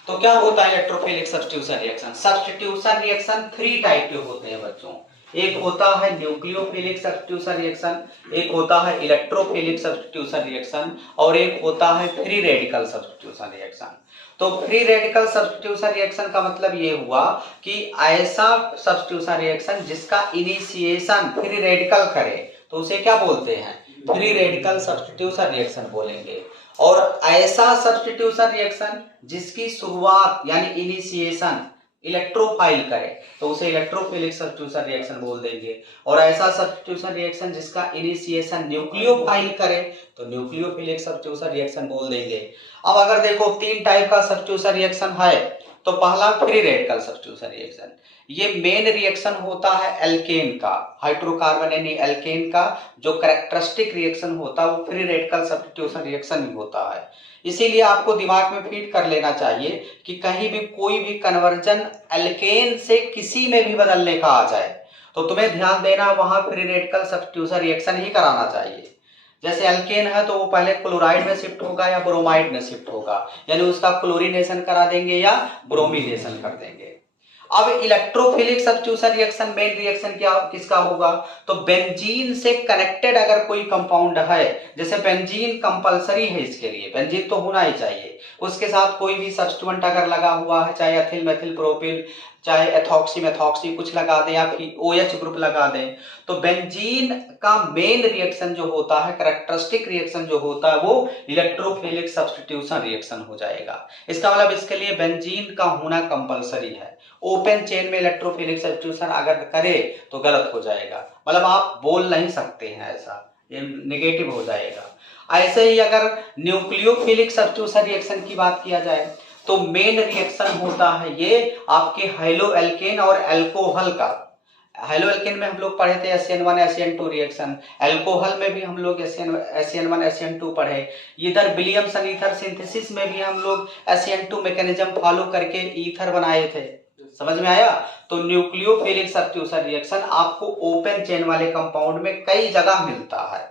तो क्या होता है electrophilic substitution reaction? Substitution reaction 3 type के होते हैं बच्चों। एक होता है न्यूक्लियोफिलिक सब्स्टिट्यूशन रिएक्शन, एक होता है इलेक्ट्रोफिलिक सब्स्टिट्यूशन रिएक्शन, और एक होता है फ्री रेडिकल सब्स्टिट्यूशन रिएक्शन। तो फ्री रेडिकल सब्स्टिट्यूशन रिएक्शन का मतलब ये हुआ कि ऐसा सब्स्टिट्यूशन रिएक्शन जिसका इनिशिएशन फ्री रेडिकल करे, तो उसे क्या बोलते हैं? फ्री रेडिकल सब्स्टिट्यूशन रिएक्शन बोलेंगे। और ऐसा सब्स्टिट्यूशन रिएक्शन जिसकी शुरुआत यानी इनिशिएशन इलेक्ट्रोफाइल करे, तो उसे इलेक्ट्रोफिलिक सब्स्टिट्यूशन रिएक्शन बोल देंगे। और ऐसा सब्स्टिट्यूशन रिएक्शन जिसका इनिशिएशन न्यूक्लियोफाइल करे, तो न्यूक्लियोफिलिक सब्स्टिट्यूशन रिएक्शन बोल देंगे। अब अगर देखो 3 टाइप का सब्स्टिट्यूशन रिएक्शन है, तो पहला फ्री रेडिकल सब्स्टिट्यूशन रिएक्शन। ये मेन रिएक्शन होता है एल्केन का, हाइड्रोकार्बन यानी एल्केन का जो कैरेक्टरिस्टिक रिएक्शन होता है वो फ्री रेडिकल सब्स्टिट्यूशन रिएक्शन ही होता है। इसीलिए आपको दिमाग में फीड कर लेना चाहिए कि कहीं भी कोई भी कन्वर्जन एल्केन से किसी में भी बदलने का आ जाए तो तुम्हें ध्यान देना वहां फ्री रेडिकल सब्स्टिट्यूशन रिएक्शन ही कराना चाहिए। जैसे एल्केन है तो वो पहले क्लोराइड में शिफ्ट होगा या ब्रोमाइड में शिफ्ट होगा, यानी उसका क्लोरीनेशन करा देंगे या ब्रोमिनेशन कर देंगे। अब electrophilic substitution reaction main reaction क्या किसका होगा, तो बेंजीन से कनेक्टेड अगर कोई कंपाउंड है, जैसे बेंजीन कंपलसरी है, इसके लिए बेंजीन तो होना ही चाहिए, उसके साथ कोई भी सब्स्टिट्यूएंट अगर लगा हुआ है, चाहे एथिल मेथिल प्रोपिल, चाहे एथॉक्सी मेथॉक्सी कुछ लगा दें या फिर OH ग्रुप लगा दें, तो बेंजीन का मेन रिएक्शन जो होता है, कैरेक्टरिस्टिक रिएक्शन जो होता है, वो इलेक्ट्रोफिलिक सब्स्टिट्यूशन रिएक्शन हो जाएगा। इसका मतलब इसके लिए बेंजीन का होना कंपलसरी है। ओपन चेन में इलेक्ट्रोफिलिक सब्स्टिट्यूशन अगर करे तो गलत हो जाएगा, मतलब आप बोल नहीं सकते हैं ऐसा, ये नेगेटिव हो जाएगा। ऐसे ही अगर न्यूक्लियोफिलिक सब्स्टिट्यूशन रिएक्शन की बात किया जाए तो मेन रिएक्शन होता है ये आपके हाइलोएल्केन और अल्कोहल का। हाइलोएल्केन में हम लोग पढ़े थे SN1 SN2 रिएक्शन, अल्कोहल में भी हम लोग SN1 SN2 पढ़े, इधर विलियमसन ईथर सिंथेसिस में भी हम लोग SN2 मैकेनिज्म फॉलो करके ईथर बनाए थे, समझ में आया। तो न्यूक्लियोफिलिक सब्स्टिट्यूशन रिएक्शन आपको ओपन चेन वाले कंपाउंड में कई जगह मिलता है,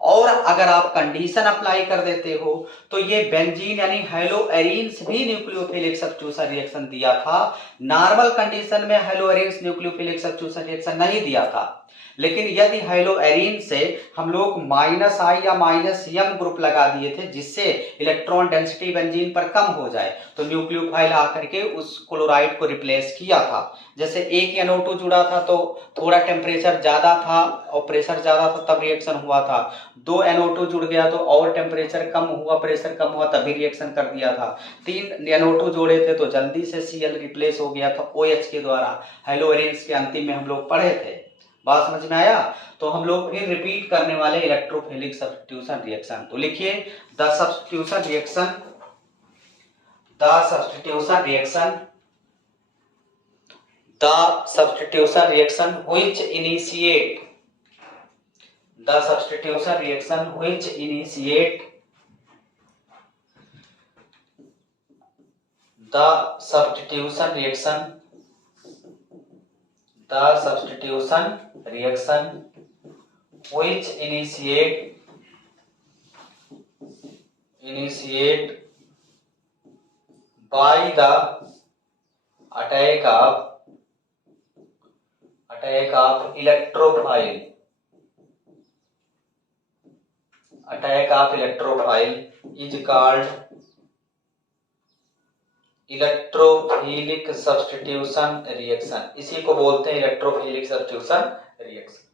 और अगर आप कंडीशन अप्लाई कर देते हो तो ये बेंजीन यानी हेलोएरीन्स भी न्यूक्लियोफिलिक सब्स्टिट्यूशन रिएक्शन दिया था। नॉर्मल कंडीशन में हेलोएरीन्स न्यूक्लियोफिलिक सब्स्टिट्यूशन रिएक्शन नहीं दिया था, लेकिन यदि हेलोएरीन से हम लोग -I या -M ग्रुप लगा दिए थे, जिससे इलेक्ट्रॉन डेंसिटी बेंजीन पर कम हो जाए, तो न्यूक्लियोफाइल आकर के उस क्लोराइड को रिप्लेस किया था। जैसे एक NO2 जुड़ा था तो थोड़ा टेम्परेचर ज्यादा था और प्रेशर ज्यादा था, तब रिएक्शन हुआ था। 2 NO2 जुड़ गया तो और टेम्परेचर कम हुआ, प्रेशर कम हुआ, तभी रिएक्शन कर दिया था। 3 NO2 जोड़े थे तो जल्दी से Cl रिप्लेस हो गया था OH के द्वारा। हेलोएरीन्स के अंतिम में हम लोग पढ़े थे, बात समझ में आया। तो हम लोग फिर रिपीट करने वाले इलेक्ट्रोफिलिक सब्स्टिट्यूशन रिएक्शन, तो लिखिए the substitution reaction, the substitution reaction, the substitution reaction which initiate, the substitution reaction which initiate, the substitution reaction, the substitution reaction which initiate by the attack of electrophile, is called electrophilic substitution reaction, इसी को बोलते हैं electrophilic substitution reaction.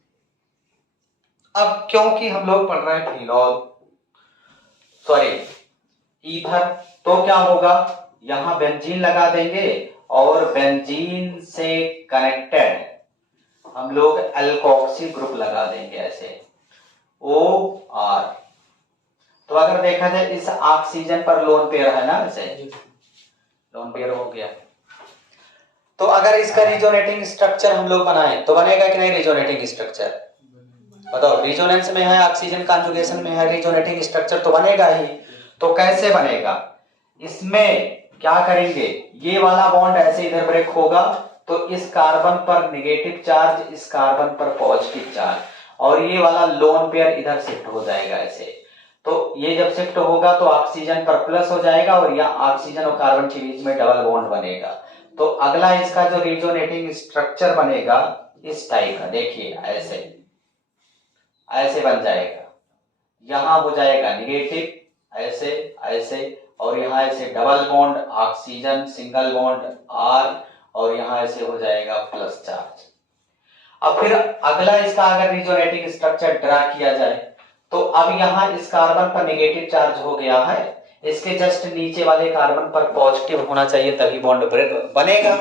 अब क्योंकि हम लोग पढ़ रहे हैं ईथर, तो क्या होगा, यहां बेंजीन लगा देंगे और बेंजीन से कनेक्टेड हम लोग अल्कोक्सी ग्रुप लगा देंगे ऐसे OR। तो अगर देखा जाए इस ऑक्सीजन पर लोन पेयर है ना, ऐसे लोन पेयर हो गया, तो अगर इसका रिजोनेटिंग स्ट्रक्चर हम लोग बनाएं तो बनेगा कि नहीं रिजोनेटिंग स्ट्रक्चर, बताओ। रिजोनेंस में है, ऑक्सीजन कॉन्जुगेशन में है, रिजोनेटिंग स्ट्रक्चर तो बनेगा ही। तो कैसे बनेगा, इसमें क्या करेंगे, ये वाला बॉन्ड ऐसे इधर ब्रेक होगा तो इस कार्बन पर नेगेटिव चार्ज, इस कार्बन पर पॉजिटिव चार्ज, और ये वाला लोन पेयर इधर शिफ्ट हो जाएगा ऐसे। तो ये जब शिफ्ट होगा तो ऑक्सीजन पर प्लस हो जाएगा और यहाँ ऑक्सीजन और कार्बन के बीच में डबल बॉन्ड बनेगा। तो अगला इसका जो रिजोनेटिंग स्ट्रक्चर बनेगा इस टाइप का, देखिए ऐसे ऐसे बन जाएगा। यहां हो जाएगा निगेटिव ऐसे ऐसे, और यहाँ ऐसे double bond oxygen, single bond R, और यहाँ ऐसे हो जाएगा प्लस चार्ज। अब फिर अगला इसका अगर रिजोनेटिंग स्ट्रक्चर ड्रा किया जाए तो अब यहाँ इस कार्बन पर नेगेटिव चार्ज हो गया है, इसके जस्ट नीचे वाले कार्बन पर पॉजिटिव होना चाहिए तभी बॉन्ड ब्रेक बनेगा।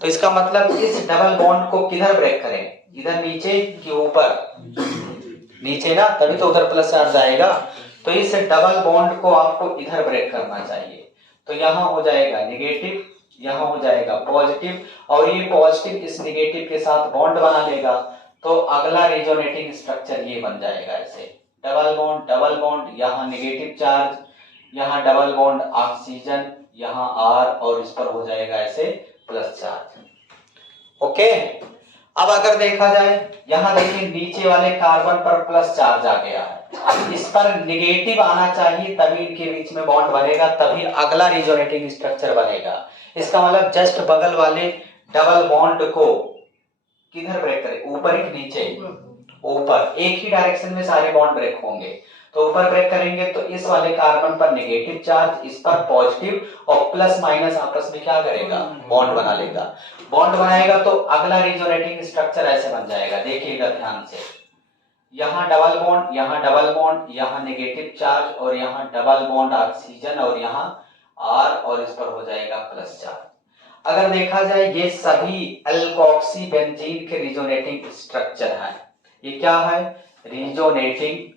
तो इसका मतलब इस डबल बॉन्ड को किधर ब्रेक करें, इधर नीचे कि ऊपर, नीचे ना, तभी तो उधर प्लस चार्ज आएगा। तो इस डबल बॉन्ड को आपको इधर ब्रेक करना चाहिए। तो यहाँ हो जाएगा नेगेटिव, यहाँ हो जाएगा पॉजिटिव, और ये पॉजिटिव इस नेगेटिव के साथ बॉन्ड बना लेगा। तो अगला रिजोनेटिंग स्ट्रक्चर ये बन जाएगा ऐसे, डबल बॉन्ड, यहाँ नेगेटिव चार्ज, यहाँ डबल बॉन्ड ऑक्सीजन, यहाँ R, और इस पर हो जाएगा ऐसे प्लस चार्ज। ओके, अब अगर देखा जाए यहाँ देखिए नीचे वाले कार्बन पर प्लस चार्ज आ गया है, इस पर नेगेटिव आना चाहिए तभी इनके बीच में बॉन्ड बनेगा, तभी अगला रिजोनेटिंग स्ट्रक्चर बनेगा। इसका मतलब जस्ट बगल वाले डबल बॉन्ड को किधर ब्रेक करें, ऊपर कि नीचे, ऊपर, एक ही डायरेक्शन में सारे बॉन्ड ब्रेक होंगे, तो ऊपर ब्रेक करेंगे तो इस वाले कार्बन पर नेगेटिव चार्ज, इस पर पॉजिटिव, और प्लस माइनस आपस में क्या करेगा, बॉन्ड बना लेगा। बॉन्ड बनाएगा तो अगला रिजोनेटिंग स्ट्रक्चर ऐसे बन जाएगा, देखिएगा ध्यान से, यहाँ डबल बॉन्ड, यहाँ डबल बॉन्ड, यहाँ नेगेटिव चार्ज, और यहाँ डबल बॉन्ड ऑक्सीजन, और यहाँ R, और इस पर हो जाएगा प्लस चार्ज। अगर देखा जाए ये सभी अल्कोक्सी बेंजीन के रिजोनेटिंग स्ट्रक्चर हैं। ये क्या है, resonating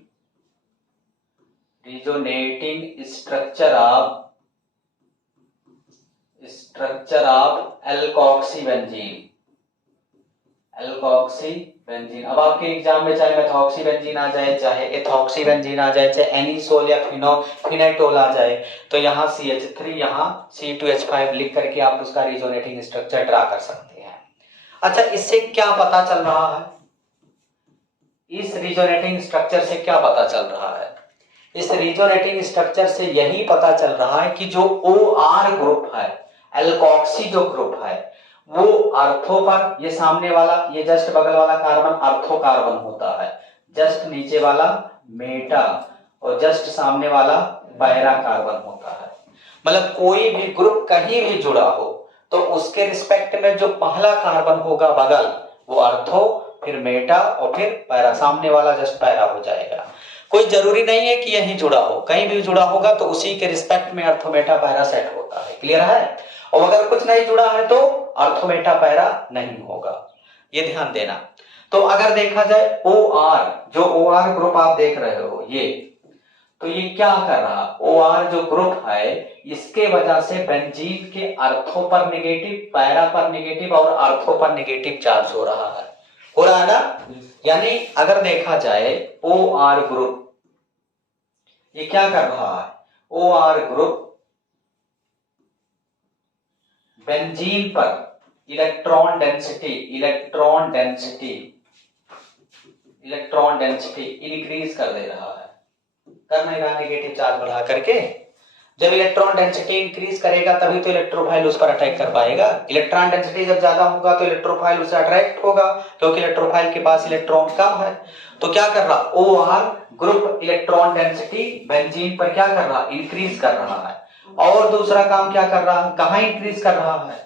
structure of alkoxy benzene. अब आपके एग्जाम में चाहे मेथॉक्सी बेंजीन आ जाए, चाहे एथॉक्सी बेंजीन आ जाए, चाहे एनिसोल या फिनाइटोल आ जाए, तो यहाँ CH3, यहाँ C2H5 लिख करके आप उसका रिजोनेटिंग स्ट्रक्चर ड्रा कर सकते हैं। अच्छा, इससे क्या पता चल रहा है, इस रिजोनेटिंग स्ट्रक्चर से क्या पता चल रहा है, इस रिजोनेटिंग स्ट्रक्चर से यही पता चल रहा है कि जो OR ग्रुप है, अल्कोक्सी जो ग्रुप है, वो अर्थो पर, ये सामने वाला, ये जस्ट बगल वाला कार्बन अर्थो कार्बन होता है, जस्ट नीचे वाला मेटा, और जस्ट सामने वाला पैरा कार्बन होता है। मतलब कोई भी ग्रुप कहीं भी जुड़ा हो तो उसके रिस्पेक्ट में जो पहला कार्बन होगा बगल, वो अर्थो, फिर मेटा, और फिर पैरा, सामने वाला जस्ट पैरा हो जाएगा। कोई जरूरी नहीं है कि यही जुड़ा हो, कहीं भी जुड़ा होगा तो उसी के रिस्पेक्ट में अर्थो मेटा पैरा सेट होता है। क्लियर है? और अगर कुछ नहीं जुड़ा है तो अर्थो मेटा पैरा नहीं होगा, ये ध्यान देना। तो अगर देखा जाए OR, जो OR ग्रुप आप देख रहे हो ये, तो ये क्या कर रहा, OR जो ग्रुप है, इसके वजह से बेंजीन के अर्थो पर नेगेटिव, पैरा पर नेगेटिव, और अर्थो पर नेगेटिव चार्ज हो रहा है ना। यानी अगर देखा जाए OR ग्रुप ये क्या कर रहा है, OR ग्रुप बेंजीन पर इलेक्ट्रॉन डेंसिटी इंक्रीज कर दे रहा है, कर नहीं रहा, नेगेटिव चार्ज बढ़ा करके। जब इलेक्ट्रॉन डेंसिटी इंक्रीज करेगा तभी तो इलेक्ट्रोफाइल उस पर अटैक कर पाएगा। इलेक्ट्रॉन डेंसिटी जब ज्यादा होगा तो इलेक्ट्रोफाइल उससे अट्रैक्ट होगा, क्योंकि इलेक्ट्रोफाइल के पास इलेक्ट्रॉन कम है। तो क्या कर रहा, OR group electron density benzene पर क्या कर रहा, इंक्रीज कर रहा है। और दूसरा काम क्या कर रहा है, कहां इंक्रीज कर रहा है,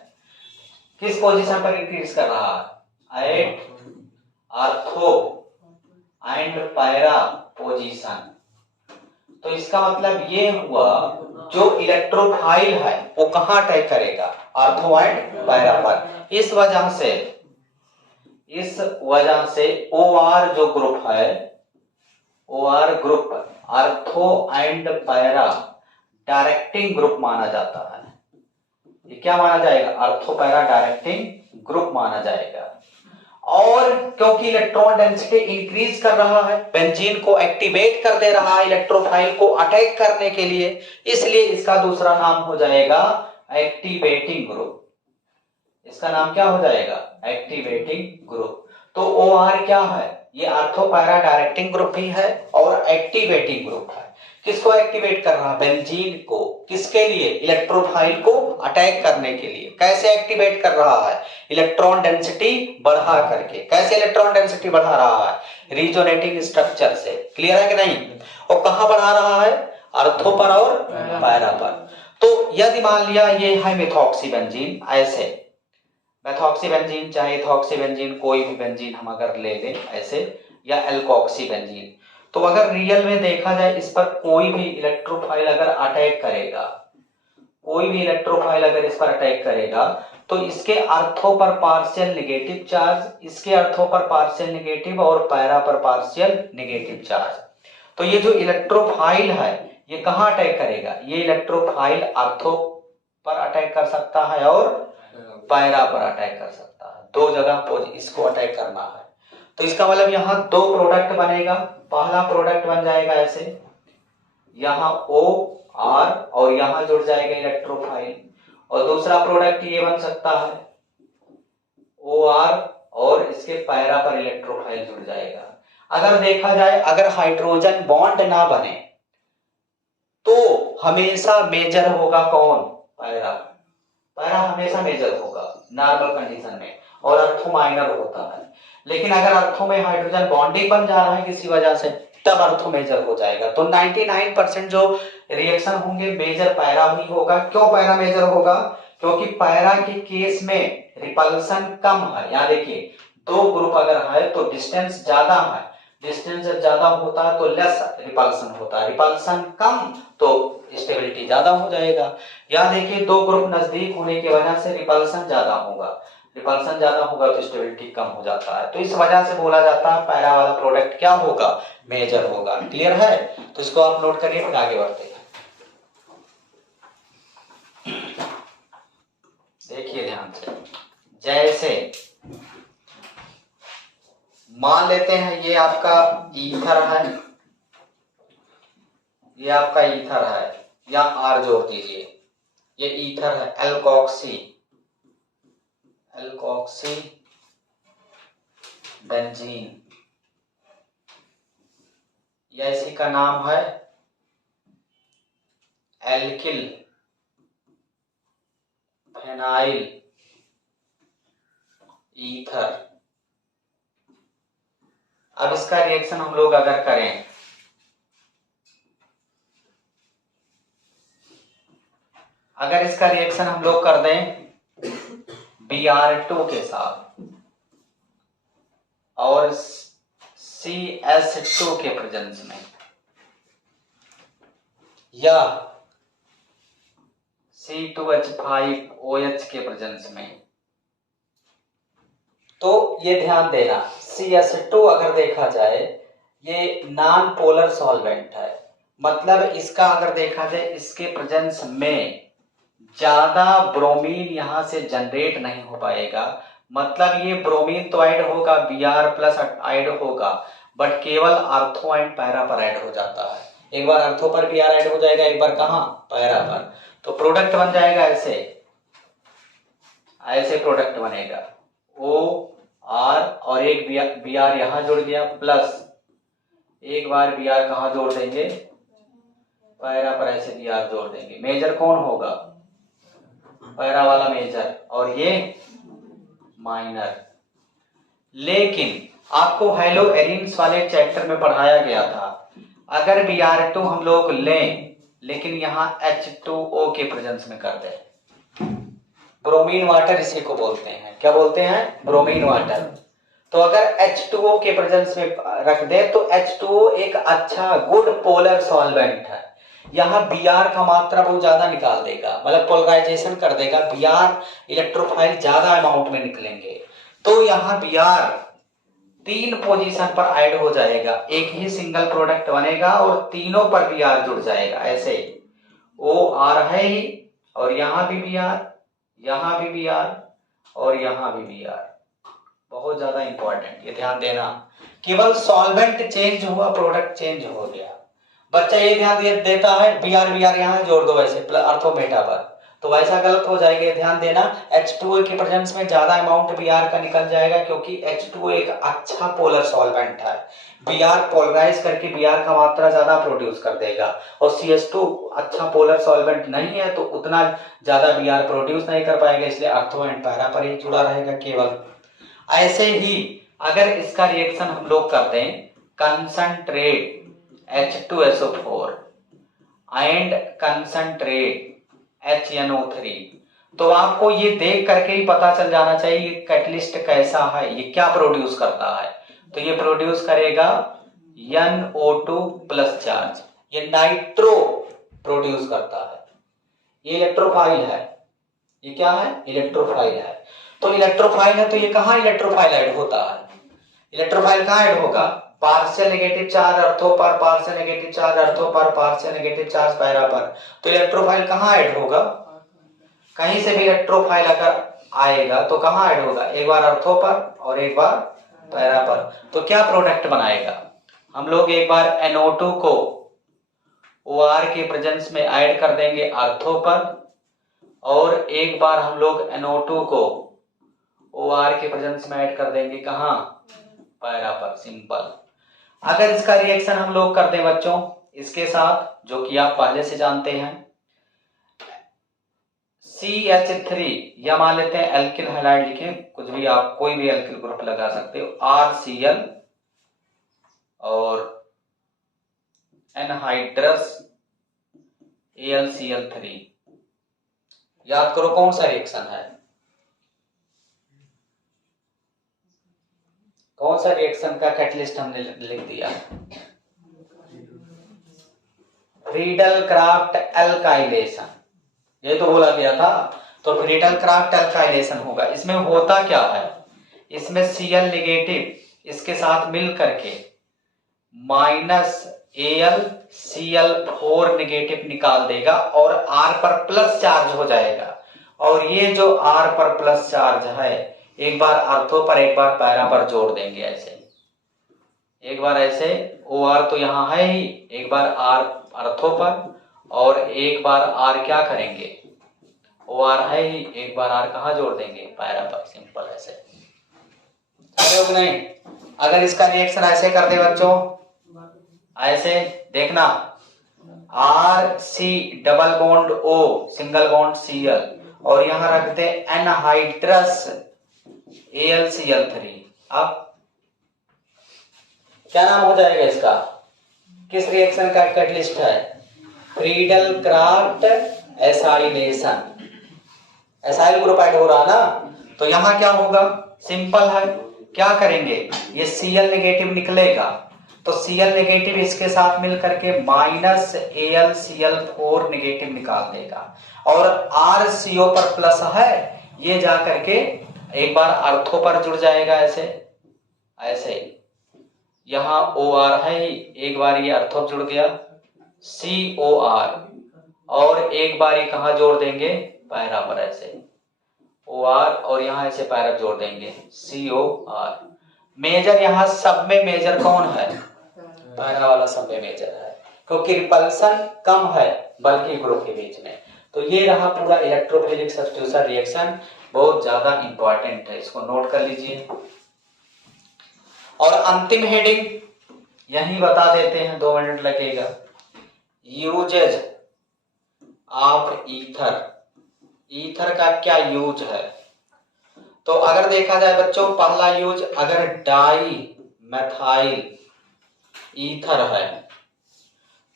किस पोजीशन पर इंक्रीज कर रहा है, एट अर्थो एंड पैरा पोजीशन। तो इसका मतलब ये हुआ जो इलेक्ट्रोफाइल है वो कहां अटैक करेगा, अर्थो एंड पैरा पर। इस वजह से OR जो ग्रुप है, OR ग्रुप अर्थो एंड पैरा डायरेक्टिंग ग्रुप माना जाता है। ये क्या माना जाएगा, अर्थो पैरा डायरेक्टिंग ग्रुप माना जाएगा। और क्योंकि इलेक्ट्रॉन डेंसिटी इंक्रीज कर रहा है, बेंजीन को एक्टिवेट कर दे रहा है इलेक्ट्रोफाइल को अटैक करने के लिए, इसलिए इसका दूसरा नाम हो जाएगा एक्टिवेटिंग ग्रुप। इसका नाम क्या हो जाएगा, एक्टिवेटिंग ग्रुप। तो OR क्या है, ये अर्थो पैरा डायरेक्टिंग ग्रुप भी है और एक्टिवेटिंग ग्रुप है। किसको एक्टिवेट कर रहा है, बेंजीन को, किसके लिए, इलेक्ट्रोफाइल को अटैक करने के लिए। कैसे एक्टिवेट कर रहा है, इलेक्ट्रॉन डेंसिटी बढ़ा करके। कैसे इलेक्ट्रॉन डेंसिटी बढ़ा रहा है, रिजोनेटिंग स्ट्रक्चर से। क्लियर है कि नहीं? और कहां बढ़ा रहा है, अर्थो पर और पैरा पर। तो यदि मान लिया ये है मेथॉक्सी बेंजीन, ऐसे मेथॉक्सी बेंजीन चाहे इथॉक्सी बेंजीन, कोई भी बेंजीन हम अगर ले लें ऐसे, या एल्कोक्सी बेंजीन, तो अगर रियल में देखा जाए इस पर कोई भी इलेक्ट्रोफाइल अगर अटैक करेगा, कोई भी इलेक्ट्रोफाइल अगर इस पर अटैक करेगा, तो इसके अर्थों पर पार्शियल नेगेटिव चार्ज, इसके अर्थों पर पार्शियल नेगेटिव, और पैरा पर पार्शियल नेगेटिव चार्ज। तो ये जो इलेक्ट्रोफाइल है ये कहां अटैक करेगा, ये इलेक्ट्रोफाइल अर्थों पर अटैक कर सकता है और पैरा पर अटैक कर सकता है। दो जगह इसको अटैक करना है। तो इसका मतलब यहाँ दो प्रोडक्ट बनेगा। पहला प्रोडक्ट बन जाएगा ऐसे, यहाँ OR और यहाँ जुड़ जाएगा इलेक्ट्रोफाइल, और दूसरा प्रोडक्ट ये बन सकता है OR और इसके पैरा पर इलेक्ट्रोफाइल जुड़ जाएगा। अगर देखा जाए, अगर हाइड्रोजन बॉन्ड ना बने तो हमेशा मेजर होगा कौन, पैरा। पैरा हमेशा मेजर होगा नॉर्मल कंडीशन में, और अर्थो माइनर होता है। लेकिन अगर अर्थो में हाइड्रोजन बॉन्डिंग बन जा रहा है किसी वजह से, तब अर्थो मेजर हो जाएगा। तो 99% जो रिएक्शन होंगे मेजर पैरा ही होगा। क्यों पैरा मेजर होगा? क्योंकि पैरा के केस में रिपल्सन कम है। यहाँ देखिए, दो ग्रुप अगर है तो डिस्टेंस ज्यादा है, डिस्टेंस जब ज्यादा होता है तो लेस रिपल्सन होता है, रिपल्सन कम तो स्टेबिलिटी ज्यादा हो जाएगा। यहाँ देखिए, दो ग्रुप नजदीक होने की वजह से रिपल्सन ज्यादा होगा, रिपल्सन ज्यादा होगा तो स्टेबिलिटी कम हो जाता है। तो इस वजह से बोला जाता है पैरा वाला प्रोडक्ट क्या होगा? मेजर होगा। क्लियर है? तो इसको आप नोट करिए, फिर आगे बढ़ते हैं। देखिए ध्यान से, जैसे मान लेते हैं ये आपका ईथर है, ये आपका ईथर है, या आर जोड़ दीजिए, ये ईथर है, एल्कोक्सी, एल्कोक्सी बेंजीन, या इसी का नाम है एल्किल फेनाइल ईथर। अब इसका रिएक्शन हम लोग अगर करें, अगर इसका रिएक्शन हम लोग कर दें Br2 के साथ और CS2 के प्रेजेंस में, या C2H5OH के प्रेजेंस में, तो ये ध्यान देना, CS2 अगर देखा जाए ये नॉन पोलर सॉल्वेंट है। मतलब इसका अगर देखा जाए, इसके प्रेजेंस में ज्यादा ब्रोमीन यहां से जनरेट नहीं हो पाएगा। मतलब ये ब्रोमीन तो ऐड होगा, Br प्लस ऐड होगा, बट केवल अर्थो एंड पैरा पर ऐड हो जाता है। एक बार अर्थो पर Br ऐड हो जाएगा, एक बार कहां? पैरा पर। तो प्रोडक्ट बन जाएगा ऐसे, ऐसे प्रोडक्ट बनेगा OR, और एक Br यहां जुड़ गया, प्लस एक बार Br कहां जोड़ देंगे? पैरा पर ऐसे Br जोड़ देंगे। मेजर कौन होगा? पैरा वाला मेजर, और ये माइनर। लेकिन आपको हेलो एरिन्स वाले चैप्टर में पढ़ाया गया था, अगर Br2 हम लोग लें लेकिन यहाँ H2O के प्रेजेंस में कर दें, ब्रोमीन वाटर इसी को बोलते हैं। क्या बोलते हैं? Bromine water. तो अगर H2O के प्रेजेंस में रख दे तो H2O एक अच्छा गुड पोलर सॉल्वेंट है। यहाँ Br का मात्रा बहुत ज्यादा निकाल देगा, मतलब पोलराइजेशन कर देगा, Br इलेक्ट्रोफाइल ज्यादा अमाउंट में निकलेंगे। तो यहाँ Br 3 पोजीशन पर ऐड हो जाएगा, एक ही सिंगल प्रोडक्ट बनेगा और तीनों पर Br जुड़ जाएगा। ऐसे OR है ही, और यहाँ भी Br, यहाँ भी Br, और यहाँ भी Br। बहुत ज्यादा इंपॉर्टेंट, ये ध्यान देना। केवल सॉल्वेंट चेंज हुआ, प्रोडक्ट चेंज हो गया। बच्चा ये ध्यान देता है Br यहाँ जोड़ दो वैसे अर्थो मेटा पर, तो वैसा गलत हो जाएगा। ध्यान देना, H2O के प्रेजेंस में ज्यादा अमाउंट Br का निकल जाएगा, क्योंकि H2O एक अच्छा पोलर सॉल्वेंट है। Br पोलराइज करके Br का मात्रा ज्यादा प्रोड्यूस कर देगा, और CS2 अच्छा पोलर सॉल्वेंट नहीं है तो उतना ज्यादा Br प्रोड्यूस नहीं कर पाएगा, इसलिए अर्थो एंड पैरा पर ही जुड़ा रहेगा केवल। ऐसे ही अगर इसका रिएक्शन हम लोग करते हैं concentrate H2SO4 and concentrate HNO3, तो आपको ये देख करके ही पता चल जाना चाहिए कैटलिस्ट कैसा है, ये क्या प्रोड्यूस करता है। तो ये प्रोड्यूस करेगा NO2 प्लस चार्ज, ये नाइट्रो प्रोड्यूस करता है। ये इलेक्ट्रोफाइल है, ये क्या है? इलेक्ट्रोफाइल है। तो इलेक्ट्रोफाइल है तो ये कहाँ इलेक्ट्रोफाइल ऐड होता है? इलेक्ट्रोफाइल कहाँ ऐड होगा? पार्शियल नेगेटिव चार्ज अर्थो पर, पार्शियल नेगेटिव चार्ज अर्थो पर, पार्शियल नेगेटिव चार्ज पैरा पर। तो इलेक्ट्रोफाइल कहाँ ऐड होगा? कहीं से भी इलेक्ट्रोफाइल अगर आएगा तो कहाँ ऐड होगा? एक बार अर्थो पर और एक बार पैरा पर। तो क्या प्रोडक्ट बनाएगा? हम लोग एक बार NO2 को OR के प्रेजेंस में ऐड कर देंगे अर्थो पर, और एक बार हम लोग NO2 को OR के प्रेजेंस में ऐड कर देंगे कहाँ? पैरा पर। सिंपल। अगर इसका रिएक्शन हम लोग करते हैं बच्चों इसके साथ, जो कि आप पहले से जानते हैं, CH3 या मान लेते हैं एल्किल हैलाइड लिखें, कुछ भी आप कोई भी एल्किल ग्रुप लगा सकते हो, RCl और एनहाइड्रस AlCl3। याद करो कौन सा रिएक्शन है, कौन सा रिएक्शन का कैटलिस्ट हमने लिख दिया, फ्रीडल क्राफ्ट एल्काइलेशन, ये तो बोला गया था। तो फ्रीडल क्राफ्ट एल्काइलेशन होगा। इसमें होता क्या है, इसमें Cl नेगेटिव इसके साथ मिल करके -AlCl4 नेगेटिव निकाल देगा और R पर प्लस चार्ज हो जाएगा। और ये जो R पर प्लस चार्ज है, एक बार अर्थो पर एक बार पैरा पर जोड़ देंगे, ऐसे एक बार ऐसे OR तो यहाँ है ही, एक बार R अर्थो पर और एक बार R क्या करेंगे, OR है ही, एक बार R कहाँ जोड़ देंगे, पैरा पर, सिंपल ऐसे। समझ हो नहीं? अगर इसका रिएक्शन ऐसे कर दे बच्चों, ऐसे देखना, RC double bond O single bond Cl और यहां रखते एनहाइड्रस AlCl3। अब क्या नाम हो जाएगा इसका, किस रिएक्शन का कैटलिस्ट है, Friedel Crafts acylation. Acyl group add हो रहा ना, तो यहां क्या होगा, सिंपल है, क्या करेंगे, ये Cl नेगेटिव निकलेगा तो Cl नेगेटिव इसके साथ मिल करके -AlCl4 नेगेटिव निकाल देगा और RCO पर प्लस है, ये जा करके एक बार अर्थो पर जुड़ जाएगा, ऐसे ऐसे यहाँ OR है, एक बार ये अर्थो जुड़ गया COR और एक बार ये कहाँ जोड़ देंगे, पैरा पर, ऐसे OR और यहाँ ऐसे पैरा जोड़ देंगे COR। मेजर यहाँ सब में मेजर कौन है, पैरा वाला सब में मेजर है, क्योंकि रिपल्सन कम है बल्कि ग्रुप के बीच में। तो ये रहा पूरा इलेक्ट्रोफिलिक सब्स्टिट्यूशन रिएक्शन, बहुत ज्यादा इंपॉर्टेंट है, इसको नोट कर लीजिए। और अंतिम हेडिंग यही बता देते हैं, 2 मिनट लगेगा, यूजेज ऑफ ईथर। ईथर का क्या यूज है, तो अगर देखा जाए बच्चों, पहला यूज, अगर डाई मेथाइल ईथर है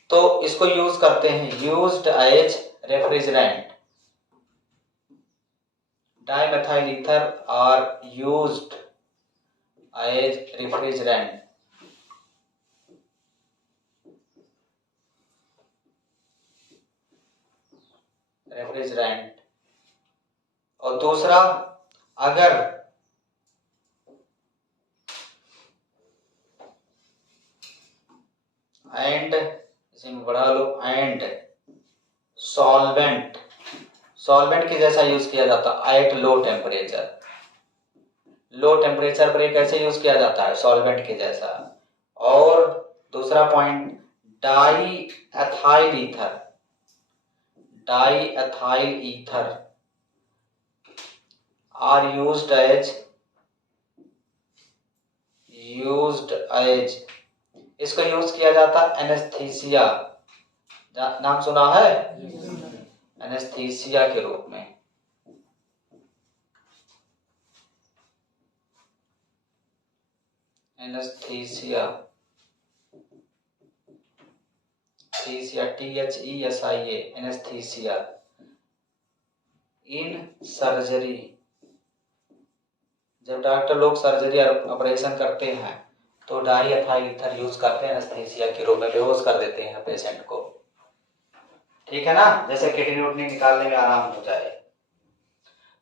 तो इसको यूज करते हैं, used as refrigerant. Di methyl ether are used as refrigerant. और दूसरा, अगर एंड, इसी में बढ़ा लो, एंड सॉल्वेंट, सॉल्वेंट के जैसा यूज किया जाता है at low temperature. Low temperature पर कैसे यूज किया जाता है, सॉल्वेंट के जैसा। और दूसरा point, di ethyl ether, di ethyl ether are used as, इसको यूज किया जाता एनेस्थीसिया, नाम सुना है, एनेस्थीसिया के रूप में। Anaesthesia, THESIA, anaesthesia in surgery. जब डॉक्टर लोग सर्जरी ऑपरेशन करते हैं तो डाई एथाइल ईथर यूज करते हैं एनेस्थीसिया के रूप में, बेहोश कर देते हैं पेशेंट को, ठीक है ना, जैसे किडनी उडनी निकालने में आराम हो जाए।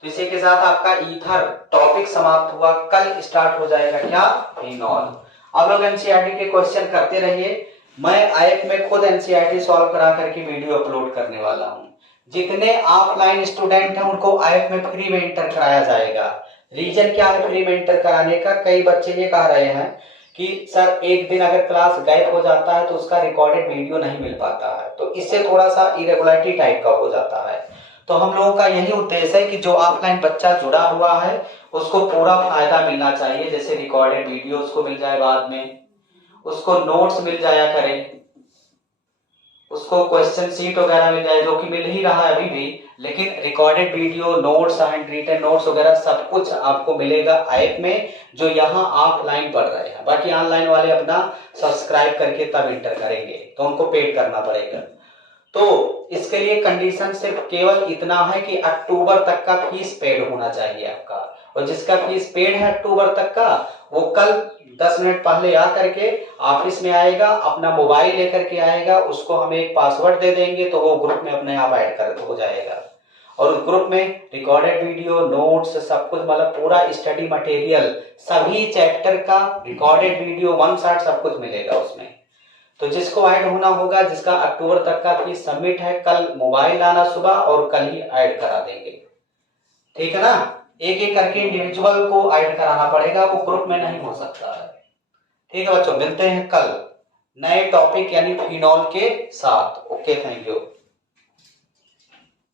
तो इसी के साथ आपका ईथर टॉपिक समाप्त हुआ। कल स्टार्ट हो जाएगा क्या, फिनॉल। आप लोग एनसीईआरटी के क्वेश्चन करते रहिए, मैं ऐप में खुद एनसीईआरटी सॉल्व करा करके वीडियो अपलोड करने वाला हूं। जितने ऑफलाइन स्टूडेंट हैं उनको ऐप में फ्री में इंटर कराया जाएगा। रीजन क्या है फ्री में इंटर कराने का, कई बच्चे ये कह रहे हैं कि सर एक दिन अगर क्लास गैप हो जाता है तो उसका रिकॉर्डेड वीडियो नहीं मिल पाता है, तो इससे थोड़ा सा इरेगुलरिटी टाइप का हो जाता है। तो हम लोगों का यही उद्देश्य है कि जो ऑफलाइन बच्चा जुड़ा हुआ है उसको पूरा फायदा मिलना चाहिए, जैसे रिकॉर्डेड वीडियो उसको मिल जाए, बाद में उसको नोट्स मिल जाया करें, उसको क्वेश्चन सीट वगैरह मिल जाए, जो कि मिल ही रहा है अभी भी, लेकिन recorded video, notes, handwritten notes वगैरह सब कुछ आपको मिलेगा ऐप में, जो यहाँ ऑफलाइन पढ़ रहे हैं। बाकी ऑनलाइन वाले अपना सब्सक्राइब करके तब इंटर करेंगे, तो उनको पेड करना पड़ेगा। तो इसके लिए कंडीशन सिर्फ केवल इतना है कि अक्टूबर तक का फीस पेड होना चाहिए आपका, और जिसका फीस पेड है अक्टूबर तक का, वो कल 10 मिनट पहले आ करके ऑफिस में आएगा, अपना मोबाइल लेकर के आएगा, उसको हम एक पासवर्ड दे देंगे, तो वो ग्रुप में अपने आप ऐड कर हो जाएगा। और उस ग्रुप में रिकॉर्डेड वीडियो, नोट्स, सब कुछ, मतलब पूरा स्टडी मटेरियल, सभी चैप्टर का रिकॉर्डेड वीडियो, वन शॉट सब कुछ मिलेगा उसमें। तो जिसको ऐड होना होगा, जिसका अक्टूबर तक का फीस सबमिट है, कल मोबाइल लाना सुबह और कल ही ऐड करा देंगे। ठीक है ना? एक एक करके इंडिविजुअल को ऐड कराना पड़ेगा, वो ग्रुप में नहीं हो सकता है। ठीक है बच्चों, मिलते हैं कल नए टॉपिक यानी फिनॉल के साथ। Okay, thank you.